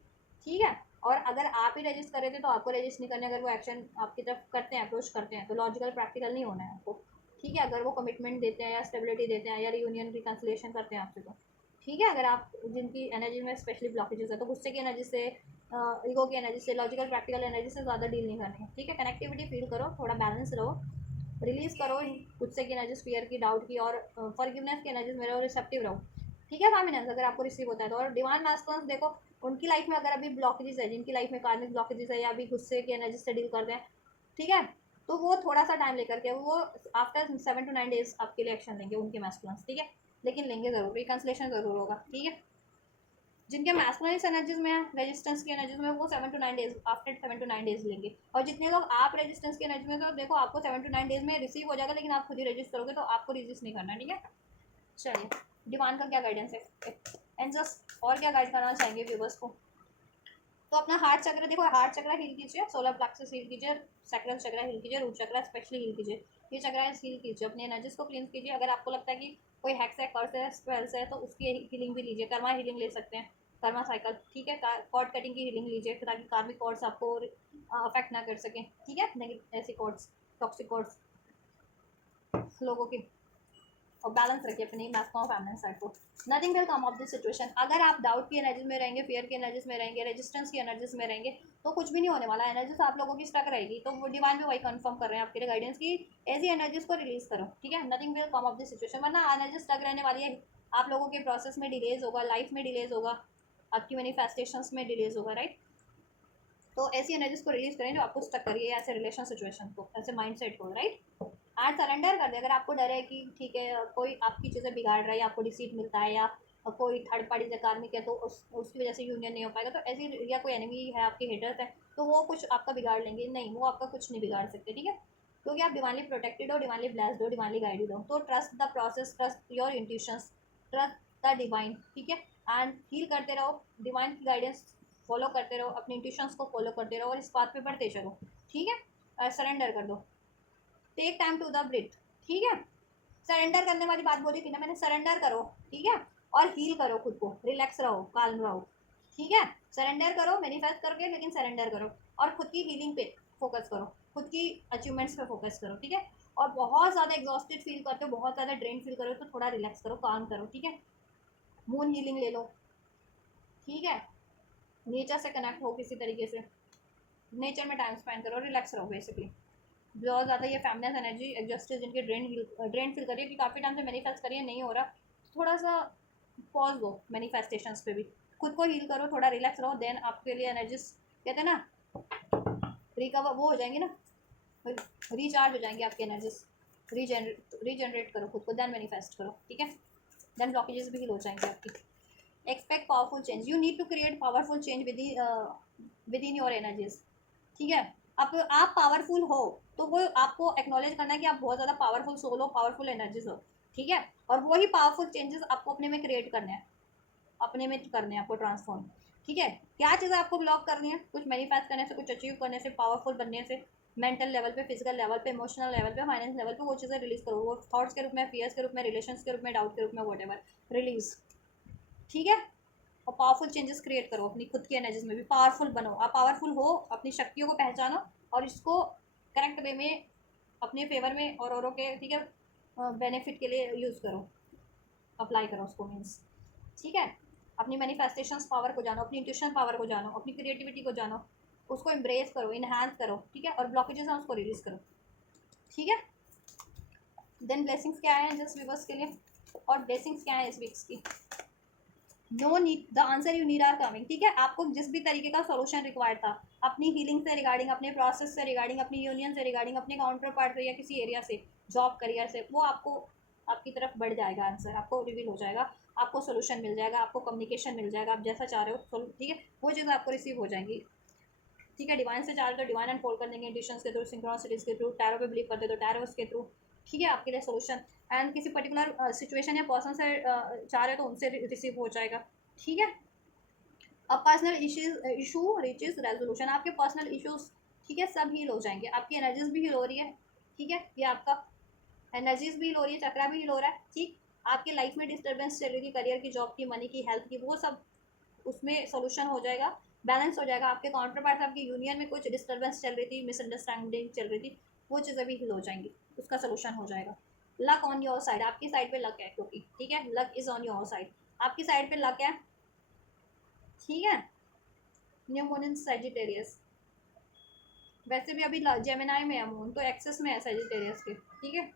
ठीक है। और अगर आप ही रजिस्ट कर रहे थे तो आपको रजिस्ट नहीं करने, अगर वो एक्शन आपकी तरफ करते हैं, अप्रोच करते हैं, तो लॉजिकल प्रैक्टिकल नहीं होना है आपको, ठीक है। अगर वो कमिटमेंट देते हैं या स्टेबिलिटी देते हैं या रियूनियन रिकन्सिलेशन करते हैं आपसे, तो ठीक है। अगर आप जिनकी एनर्जी में स्पेशली ब्लॉकेजेस है तो गुस्से की एनर्जी से, ईगो की एनर्जी से, लॉजिकल प्रैक्टिकल एनर्जी से ज़्यादा डील नहीं करनी है, ठीक है। कनेक्टिविटी फील करो, थोड़ा बैलेंस रहो, रिलीज करो गुस्से की एनर्जीज, फियर की, डाउट की, और फॉरगिवनेस की एनर्जीज में रहो, रिसेप्टिव रहो, ठीक है। फैमिनेंस अगर आपको रिसीव होता है तो। और डिवाइन मैस्कुलिन्स देखो, उनकी लाइफ में अगर अभी ब्लॉकेजेस है, जिनकी लाइफ में कार्मिक ब्लॉकेजेस है या अभी गुस्से की एनर्जी से डील करते हैं, ठीक है, तो वो थोड़ा सा टाइम लेकर के वो आफ्टर 7 to 9 डेज आपके लिए एक्शन लेंगे उनके मैस्कुलिन्स, ठीक है। लेकिन लेंगे ज़रूर, रिकन्सिलेशन ज़रूर होगा, ठीक है। जिनके मैस्कुलिन एनर्जीज में है, रेजिस्टेंस की एनर्जीज में, वो 7 to 9 days, after 7 to 9 days लेंगे। और जितने लोग आप रेजिस्टेंस की एनर्जी में, तो देखो आपको 7 to 9 डेज में रिसीव हो जाएगा, लेकिन आप खुद ही रजिस्ट करोगे, तो आपको रजिस्ट नहीं करना, ठीक है। चलिए, डिवाइन का क्या गाइडेंस है एंजल्स, और क्या गाइड करना चाहेंगे व्यूवर्स को। तो अपना हार्ट चक्र देखो, हार्ट चक्र हील कीजिए, सोलर प्लेक्सस हील कीजिए, सैक्रल चक्र हील कीजिए, रूट चक्र स्पेशली हील कीजिए, ये चक्र हील कीजिए, अपने एनर्जीज को क्लीन कीजिए। अगर आपको लगता है कि कोई हैक्स है, कर्स है, स्पेल्स है, तो उसकी हीलिंग भी लीजिए, कर्मा हीलिंग ले सकते हैं, कर्मा साइकिल, ठीक है। कॉर्ड कटिंग की हीलिंग लीजिए ताकि कार्मिक कॉर्ड्स आपको अफेक्ट ना कर सकें, ठीक है, नेगेटिव ऐसी कॉर्ड्स, टॉक्सिक कॉर्ड्स लोगों की। और बैलेंस रखिए अपनी मैस्कुलिन फेमिनिन साइड को। Nothing will come of this situation. अगर आप डाउट की एनर्जीज में रहेंगे, फियर की एनर्जीज में रहेंगे, रेजिस्टेंस की एनर्जीज में रहेंगे, तो कुछ भी नहीं होने वाला, एनर्जीज आप लोगों की स्टक रहेगी। तो वो डिवाइन भी वही कंफर्म कर रहे हैं आपके लिए गाइडेंस की, ऐसी एनर्जीज को रिलीज करो, ठीक है। Nothing will come of this situation, वरना एनर्जी स्टक रहने वाली है, आप लोगों के प्रोसेस में डिलेज होगा, लाइफ में डिलेज होगा, आपकी मैनिफेस्टेशंस में डिलेज होगा, राइट। तो ऐसी एनर्जीज को रिलीज करें जो आपको स्टक करिए, ऐसे रिलेशन सिचुएशन को, ऐसे माइंड सेट को, राइट। आज सरेंडर कर दे। अगर आपको डर है कि ठीक है कोई आपकी चीज़ें बिगाड़ रहा है, या आपको डिसीट मिलता है, या कोई थर्ड पार्टी से कार्मिक है तो उसकी वजह से यूनियन नहीं हो पाएगा, तो ऐसी, या कोई एनिमी है, आपके हेटर्स हैं, तो वो कुछ आपका बिगाड़ लेंगे, नहीं, वो आपका कुछ नहीं बिगाड़ सकते, ठीक है। क्योंकि आप डिवाइनली प्रोटेक्टेड हो, डिवाइनली ब्लेस्ड हो, डिवाइनली गाइडेड हो। तो trust the process, trust your intuitions, trust the divine, ठीक है। एंड फील करते रहो, डिवाइन की गाइडेंस फॉलो करते रहो, अपने इंट्यूशंस को फॉलो करते रहो, और इस बात पे बढ़ते चलो, ठीक है। सरेंडर कर दो, take time to the breath, ठीक है। सरेंडर करने वाली बात बोली थी ना मैंने, सरेंडर करो, ठीक है। और हील करो खुद को, रिलैक्स रहो, काल्म रहो, ठीक है। सरेंडर करो, मैनिफेस्ट करोगे लेकिन सरेंडर करो, और खुद की हीलिंग पे फोकस करो, खुद की अचीवमेंट्स पे फोकस करो, ठीक है। और बहुत ज़्यादा एग्जॉस्टेड फील करते हो, बहुत ज़्यादा ड्रेन फील करो, तो थोड़ा रिलैक्स करो, काम करो, ठीक है। मून हीलिंग ले लो, ठीक है। नेचर से कनेक्ट हो किसी तरीके से, नेचर में टाइम स्पेंड करो, रिलैक्स रहो बेसिकली। बहुत ज़्यादा ये फेमिनिन एनर्जी एग्जॉस्टेड, जिनके ड्रेन फील करिए कि काफ़ी टाइम से मैनिफेस्ट करिए नहीं हो रहा, थोड़ा सा पॉज दो मैनिफेस्टेशंस पे भी, खुद को हील करो, थोड़ा रिलैक्स रहो, देन आपके लिए एनर्जीज कहते हैं ना रिकवर वो हो जाएंगे ना, रिचार्ज हो जाएंगे आपकी एनर्जीज, रीजनरेट करो खुद को, देन मैनिफेस्ट करो, ठीक है, देन ब्लॉकेजेस भी हील हो जाएंगे आपकी। Expect powerful change, you need to create powerful change within your energies, ठीक है। आप पावरफुल हो तो वो आपको एक्नॉलेज करना है कि आप बहुत ज़्यादा पावरफुल सोल हो, पावरफुल एनर्जीज हो, ठीक है, और वही पावरफुल चेंजेस आपको अपने में क्रिएट करने हैं, अपने में करने हैं आपको ट्रांसफॉर्म, ठीक है। क्या चीज़ें आपको ब्लॉक करनी है, कुछ मैनिफेस्ट करने से, कुछ अचीव करने से, पावरफुल बनने से, मेंटल लेवल पे, फिजिकल लेवल पे, इमोशनल लेवल पे, फाइनेंस लेवल पे, वो चीज़ें रिलीज करो, वो थॉट्स के रूप में, फियर्स के रूप में, रिलेशंस के रूप में, डाउट के रूप में, वट एवर रिलीज, ठीक है। और पावरफुल चेंजेस क्रिएट करो अपनी खुद की एनर्जीज में भी, पावरफुल बनो, आप पावरफुल हो, अपनी शक्तियों को पहचानो और इसको करेक्ट वे में अपने फेवर में और औरों के, ठीक है, बेनिफिट के लिए यूज़ करो, अप्लाई करो उसको, मीन्स, ठीक है। अपनी मैनिफेस्टेशंस पावर को जानो, अपनी इंट्यूशन पावर को जानो, अपनी क्रिएटिविटी को जानो, उसको एम्ब्रेस करो, इन्हांस करो, ठीक है, और ब्लॉकेजेस हैं उसको रिलीज करो, ठीक है। देन ब्लेसिंग्स क्या है जस्ट व्यूवर्स के लिए, और ब्लेसिंग्स क्या है इस वीक्स की, no need the answer you need are coming, ठीक है। आपको जिस भी तरीके का सॉल्यूशन रिक्वायर्ड था अपनी हीलिंग से रिगार्डिंग, अपने प्रोसेस से रिगार्डिंग, अपनी यूनियन से रिगार्डिंग, अपने काउंटर पार्ट से या किसी एरिया से, जॉब करियर से, वो आपको आपकी तरफ बढ़ जाएगा, आंसर आपको रिवील हो जाएगा, आपको सोल्यूशन मिल जाएगा, आपको कम्युनिकेशन मिल जाएगा, आप जैसा चाह रहे हो, ठीक है, वो चीज़ें आपको रिसीव हो जाएंगी, ठीक है। डिवाइन से चाह रहे तो डिवाइन अनफोल्ड कर देंगे, इंट्यूशंस के थ्रू, सिंक्रोनिसिटीज के थ्रू, टैरो पे बिलीव करते तो टैरोस के थ्रू, ठीक है, आपके लिए सोल्यूशन। एंड किसी पर्टिकुलर सिचुएशन या पर्सन से चाह रहे हो तो उनसे रिसीव हो जाएगा, ठीक है। अब पर्सनल इशू रीचेस रेजोल्यूशन, आपके पर्सनल इश्यूज, ठीक है, सब हील हो जाएंगे, आपकी एनर्जीज भी हील हो रही है, ठीक है, ये आपका एनर्जीज भी हील हो रही है, चक्रा भी हील हो रहा है, ठीक। आपकी लाइफ में डिस्टर्बेंस चल रही थी, करियर की, जॉब की, मनी की, हेल्थ की, वो सब उसमें सोल्यूशन हो जाएगा, बैलेंस हो जाएगा। आपके काउंटर पार्ट, आपकी यूनियन में कुछ डिस्टर्बेंस चल रही थी, मिसअंडरस्टैंडिंग चल रही थी, वो चीज़ें भी हील हो जाएंगी, उसका सोल्यूशन हो जाएगा। लक ऑन योर साइड, आपकी साइड पे लक है, क्योंकि ठीक है, luck is on your side, आपकी साइड पे लक है, ठीक है। न्यू मून इन सेजिटेरियस, वैसे भी अभी जेमिनाई में है मून, तो एक्सेस में है सेजिटेरियस के, ठीक है।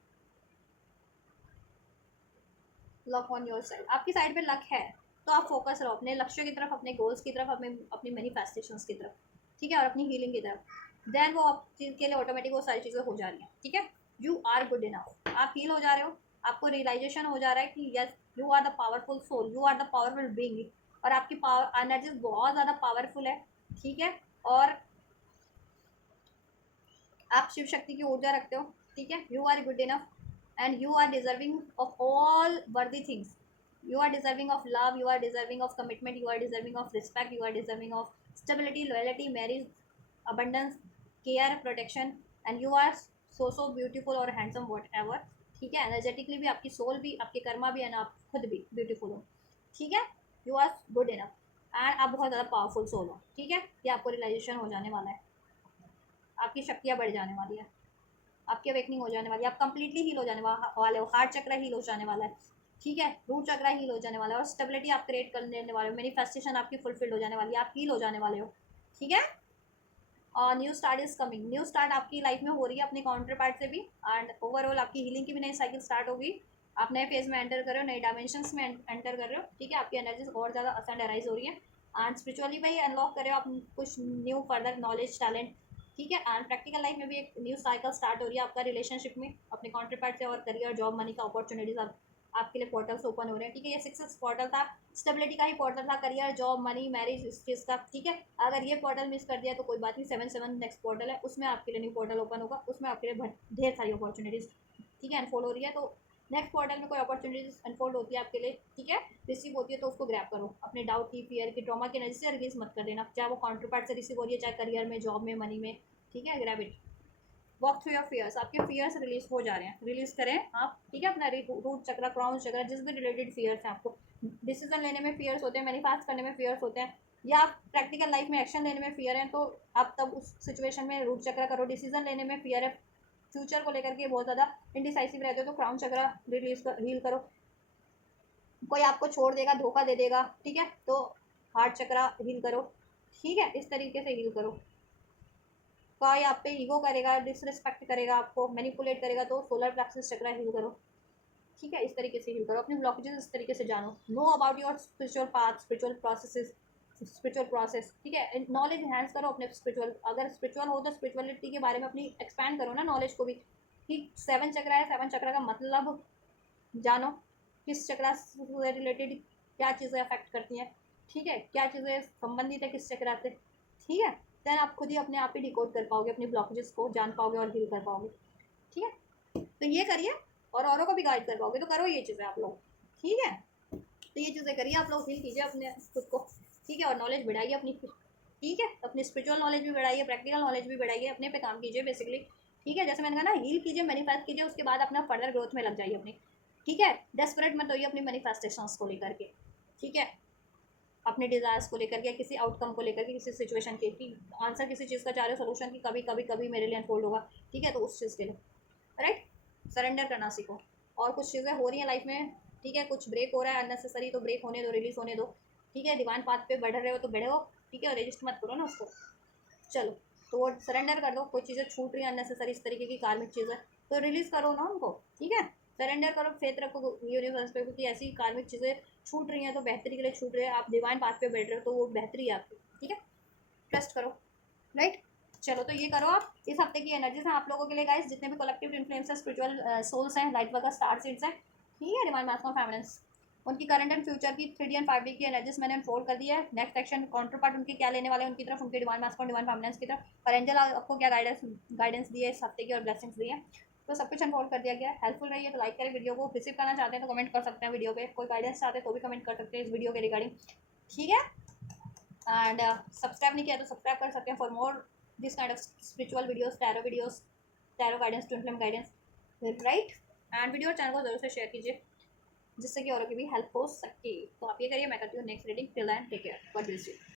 लक ऑन योर साइड, आपकी साइड पे लक है, तो आप फोकस रहो अपने लक्ष्य की तरफ, अपने गोल्स की तरफ, अपने अपनी मैनिफेस्टेशंस की तरफ, ठीक है, और अपनी हीलिंग की तरफ, देन वो आप चीज़ के लिए ऑटोमेटिक वो सारी चीज़ें हो जा रही हैं, ठीक है। यू आर गुड इनफ, आप हील हो जा रहे हो, आपको रियलाइजेशन हो जा रहा है कि yes you are the powerful soul, you are the powerful being, और आपकी पावर एनर्जी बहुत ज़्यादा पावरफुल है, ठीक है। और आप शिव शक्ति की ऊर्जा रखते हो, ठीक है, you are good enough and you are deserving of all worthy things, you are deserving of love, you are deserving of commitment, you are deserving of respect, you are deserving of stability, loyalty, marriage, abundance, care, protection, and you are so beautiful और handsome whatever, ठीक है। Energetically भी आपकी soul भी, आपके कर्मा भी, and आप खुद भी ब्यूटीफुल हो, ठीक है। You are good enough and आप बहुत ज़्यादा पावरफुल सोल हो, ठीक है, ये आपको रियलाइजेशन हो जाने वाला है, आपकी शक्तियाँ बढ़ जाने वाली है, आपकी अवेकनिंग हो जाने वाली है, आप कंप्लीटली हील हो जाने वाले हो, हार्ट चक्र हील हो जाने वाला है, ठीक है, रूट चक्र हील हो जाने वाला है, और स्टेबिलिटी आप क्रिएट कर लेने वाले हो, मैनिफेस्टेशन आपकी फुलफिल्ड हो जाने वाली है, आप हील हो जाने वाले हो, ठीक है। और new start is coming, new start आपकी लाइफ में हो रही है अपने काउंटर पार्ट से भी, एंड ओवरऑल आपकी हीलिंग की भी नई साइकिल स्टार्ट होगी, आप नए फेज में एंटर कर रहे हो, नए डायमेंशंस में एंटर कर रहे हो, ठीक है, आपकी एनर्जीज और ज़्यादा असेंड अराइज हो रही है, एंड स्पिरिचुअली भी अनलॉक कर रहे हो आप कुछ न्यू फर्दर नॉलेज, टैलेंट, ठीक है। एंड प्रैक्टिकल लाइफ में भी एक न्यू साइकिल स्टार्ट हो रही है आपका रिलेशनशिप में अपने काउंटर पार्ट से, और करियर, जॉब, मनी का अपॉर्चुनिटीज आपके लिए पोर्टल्स ओपन हो रहे हैं, ठीक है। ये 6 पोर्टल था, स्टेबिलिटी का ही पोर्टल था, करियर, जॉब, मनी, मैरिज, इस चीज़ का, ठीक है। अगर ये पोर्टल मिस कर दिया तो कोई बात नहीं, 7 नेक्स्ट पोर्टल है, उसमें आपके लिए न्यू पोर्टल ओपन होगा, उसमें आपके लिए ढेर सारी अपॉर्चुनिटीज़, ठीक है, अनफोल्ड हो रही है। तो नेक्स्ट पोर्टल में कोई अपॉर्चुनिटीज अनफोल्ड होती है आपके लिए, ठीक है, रिसीव होती है, तो उसको ग्रैब करो, अपने डाउट की, फियर की, ट्रॉमा की एनर्जी से रिलीज मत कर देना, चाहे वो काउंटर पार्ट से रिसीव हो रही है, चाहे करियर में, जॉब में, मनी में, ठीक है, grab it. Walk through your fears, आपके फियर्स रिलीज हो जा रहे हैं, रिलीज करें आप, ठीक है, अपना रूट चक्र, क्राउन चक्र, जिस भी रिलेटेड फियर्स हैं, आपको डिसीजन लेने में फियर्स होते हैं, मैनिफेस्ट करने में फियर्स होते हैं, या प्रैक्टिकल लाइफ में एक्शन लेने में फियर है, तो आप तब उस सिचुएशन में रूट चक्र करो। डिसीजन लेने में फियर है, फ्यूचर को लेकर के बहुत ज़्यादा इंडिसाइसिव रहते हो, तो क्राउन चक्र रिलीज कर हील करो। कोई आपको छोड़ देगा, धोखा दे देगा, ठीक है, तो हार्ट चक्र हील करो, ठीक है, इस तरीके से हील करो। कोई आप पे ईगो करेगा, डिसरिस्पेक्ट करेगा, आपको मैनिपुलेट करेगा, तो सोलर प्लेक्सस चक्र हील करो, ठीक है, इस तरीके से हील करो अपनी ब्लॉकेजेस, इस तरीके से जानो, know about your spiritual path, spiritual processes, spiritual process, ठीक है, नॉलेज इन्हांस करो अपने स्पिरिचुअल, अगर स्पिरिचुअल हो तो स्पिरिचुअलिटी के बारे में अपनी एक्सपैंड करो ना नॉलेज को भी, कि 7 चक्र है, 7 चक्र का मतलब जानो, किस चक्र से रिलेटेड क्या चीज़ें अफेक्ट करती हैं, ठीक है, क्या चीज़ें संबंधित है किस चक्र से, ठीक है, देन आप खुद ही अपने आप ही डिकोड कर पाओगे, अपनी ब्लॉकेजेस को जान पाओगे और हील कर पाओगे, ठीक है, तो ये करिए और औरों को भी गाइड कर पाओगे, तो करो ये चीज़ें आप लोग, ठीक है, तो ये चीज़ें करिए आप लोग, हील कीजिए अपने खुद को, ठीक है, और नॉलेज बढ़ाइए अपनी, ठीक है, अपनी स्पिरिचुअल नॉलेज भी बढ़ाइए, प्रैक्टिकल नॉलेज भी बढ़ाइए, अपने पे काम कीजिए बेसिकली, ठीक है, जैसे मैंने कहा ना, हील कीजिए, मैनिफेस्ट कीजिए, उसके बाद अपना फर्दर ग्रोथ में लग जाइए अपनी, ठीक है, डेस्परेट मत होइए अपनी मैनिफेस्टेशंस को लेकर के, ठीक है, अपने डिज़ायर्स को लेकर के, किसी आउटकम को लेकर के, किसी सिचुएशन के, कि आंसर किसी चीज़ का चाह रहे हो, सोल्यूशन की कभी कभी कभी मेरे लिए अनफोल्ड होगा, ठीक है, तो उस चीज़ के लिए राइट सरेंडर करना सीखो, और कुछ चीज़ें हो रही हैं लाइफ में, ठीक है, कुछ ब्रेक हो रहा है अननेसेसरी, तो ब्रेक होने दो, रिलीज होने दो, ठीक है, डिवाइन पाथ पे बढ़ रहे हो तो बढ़े हो, ठीक है, और रजिस्ट मत करो ना उसको, चलो, तो वो सरेंडर कर दो, कोई चीज़ें छूट रही है अननेसेसरी इस तरीके की कार्मिक चीज़ें, तो रिलीज़ करो ना उनको, ठीक है, सरेंडर करो, फेथ रखो यूनिवर्स पे, क्योंकि ऐसी कार्मिक चीज़ें छूट रही हैं तो बेहतरी के लिए छूट रही है, आप डिवाइन पाथ पे बैठ रहे हो तो वो बेहतरी है आपकी, ठीक है, ट्रस्ट करो, राइट, चलो, तो ये करो आप, इस हफ्ते की एनर्जीज हैं आप लोगों के लिए गाइस, जितने भी कलेक्टिव इन्फ्लुएंसर्स स्पिरिचुअल सोल्स हैं, लाइट वर्कर्स, स्टार सीड्स हैं, ठीक है, डिवाइन मास्क ऑफ फेमिनिन्स, उनकी करंट एंड फ्यूचर की 3D एंड 5D की एनर्जीज मैंने अनफोल्ड कर दी है, नेक्स्ट एक्शन काउंटर पार्ट उनके क्या लेने वाले हैं उनकी तरफ, उनके डिवाइन मास्क और डिवाइन फेमिनिन्स की तरफ, और एंजल आपको क्या गाइडेंस दी है इस हफ्ते की और ब्लेसिंग्स दी है, तो सब कुछ अनफोल्ड कर दिया गया है, हेल्पफुल रही है तो लाइक करें वीडियो को, रिसीव करना चाहते हैं तो कमेंट कर सकते हैं वीडियो पे, कोई गाइडेंस चाहते हैं तो भी कमेंट कर सकते हैं इस वीडियो के रिगार्डिंग, ठीक है, एंड सब्सक्राइब नहीं किया तो सब्सक्राइब कर सकते हैं for more this kind of spiritual videos, tarot guidance, twin flame guidance, right, and video और चैनल को जरूर से शेयर कीजिए जिससे कि औरों की भी हेल्प हो सके, तो आप ये करिए, मैं करती हूँ next reading, till then take care, god bless you.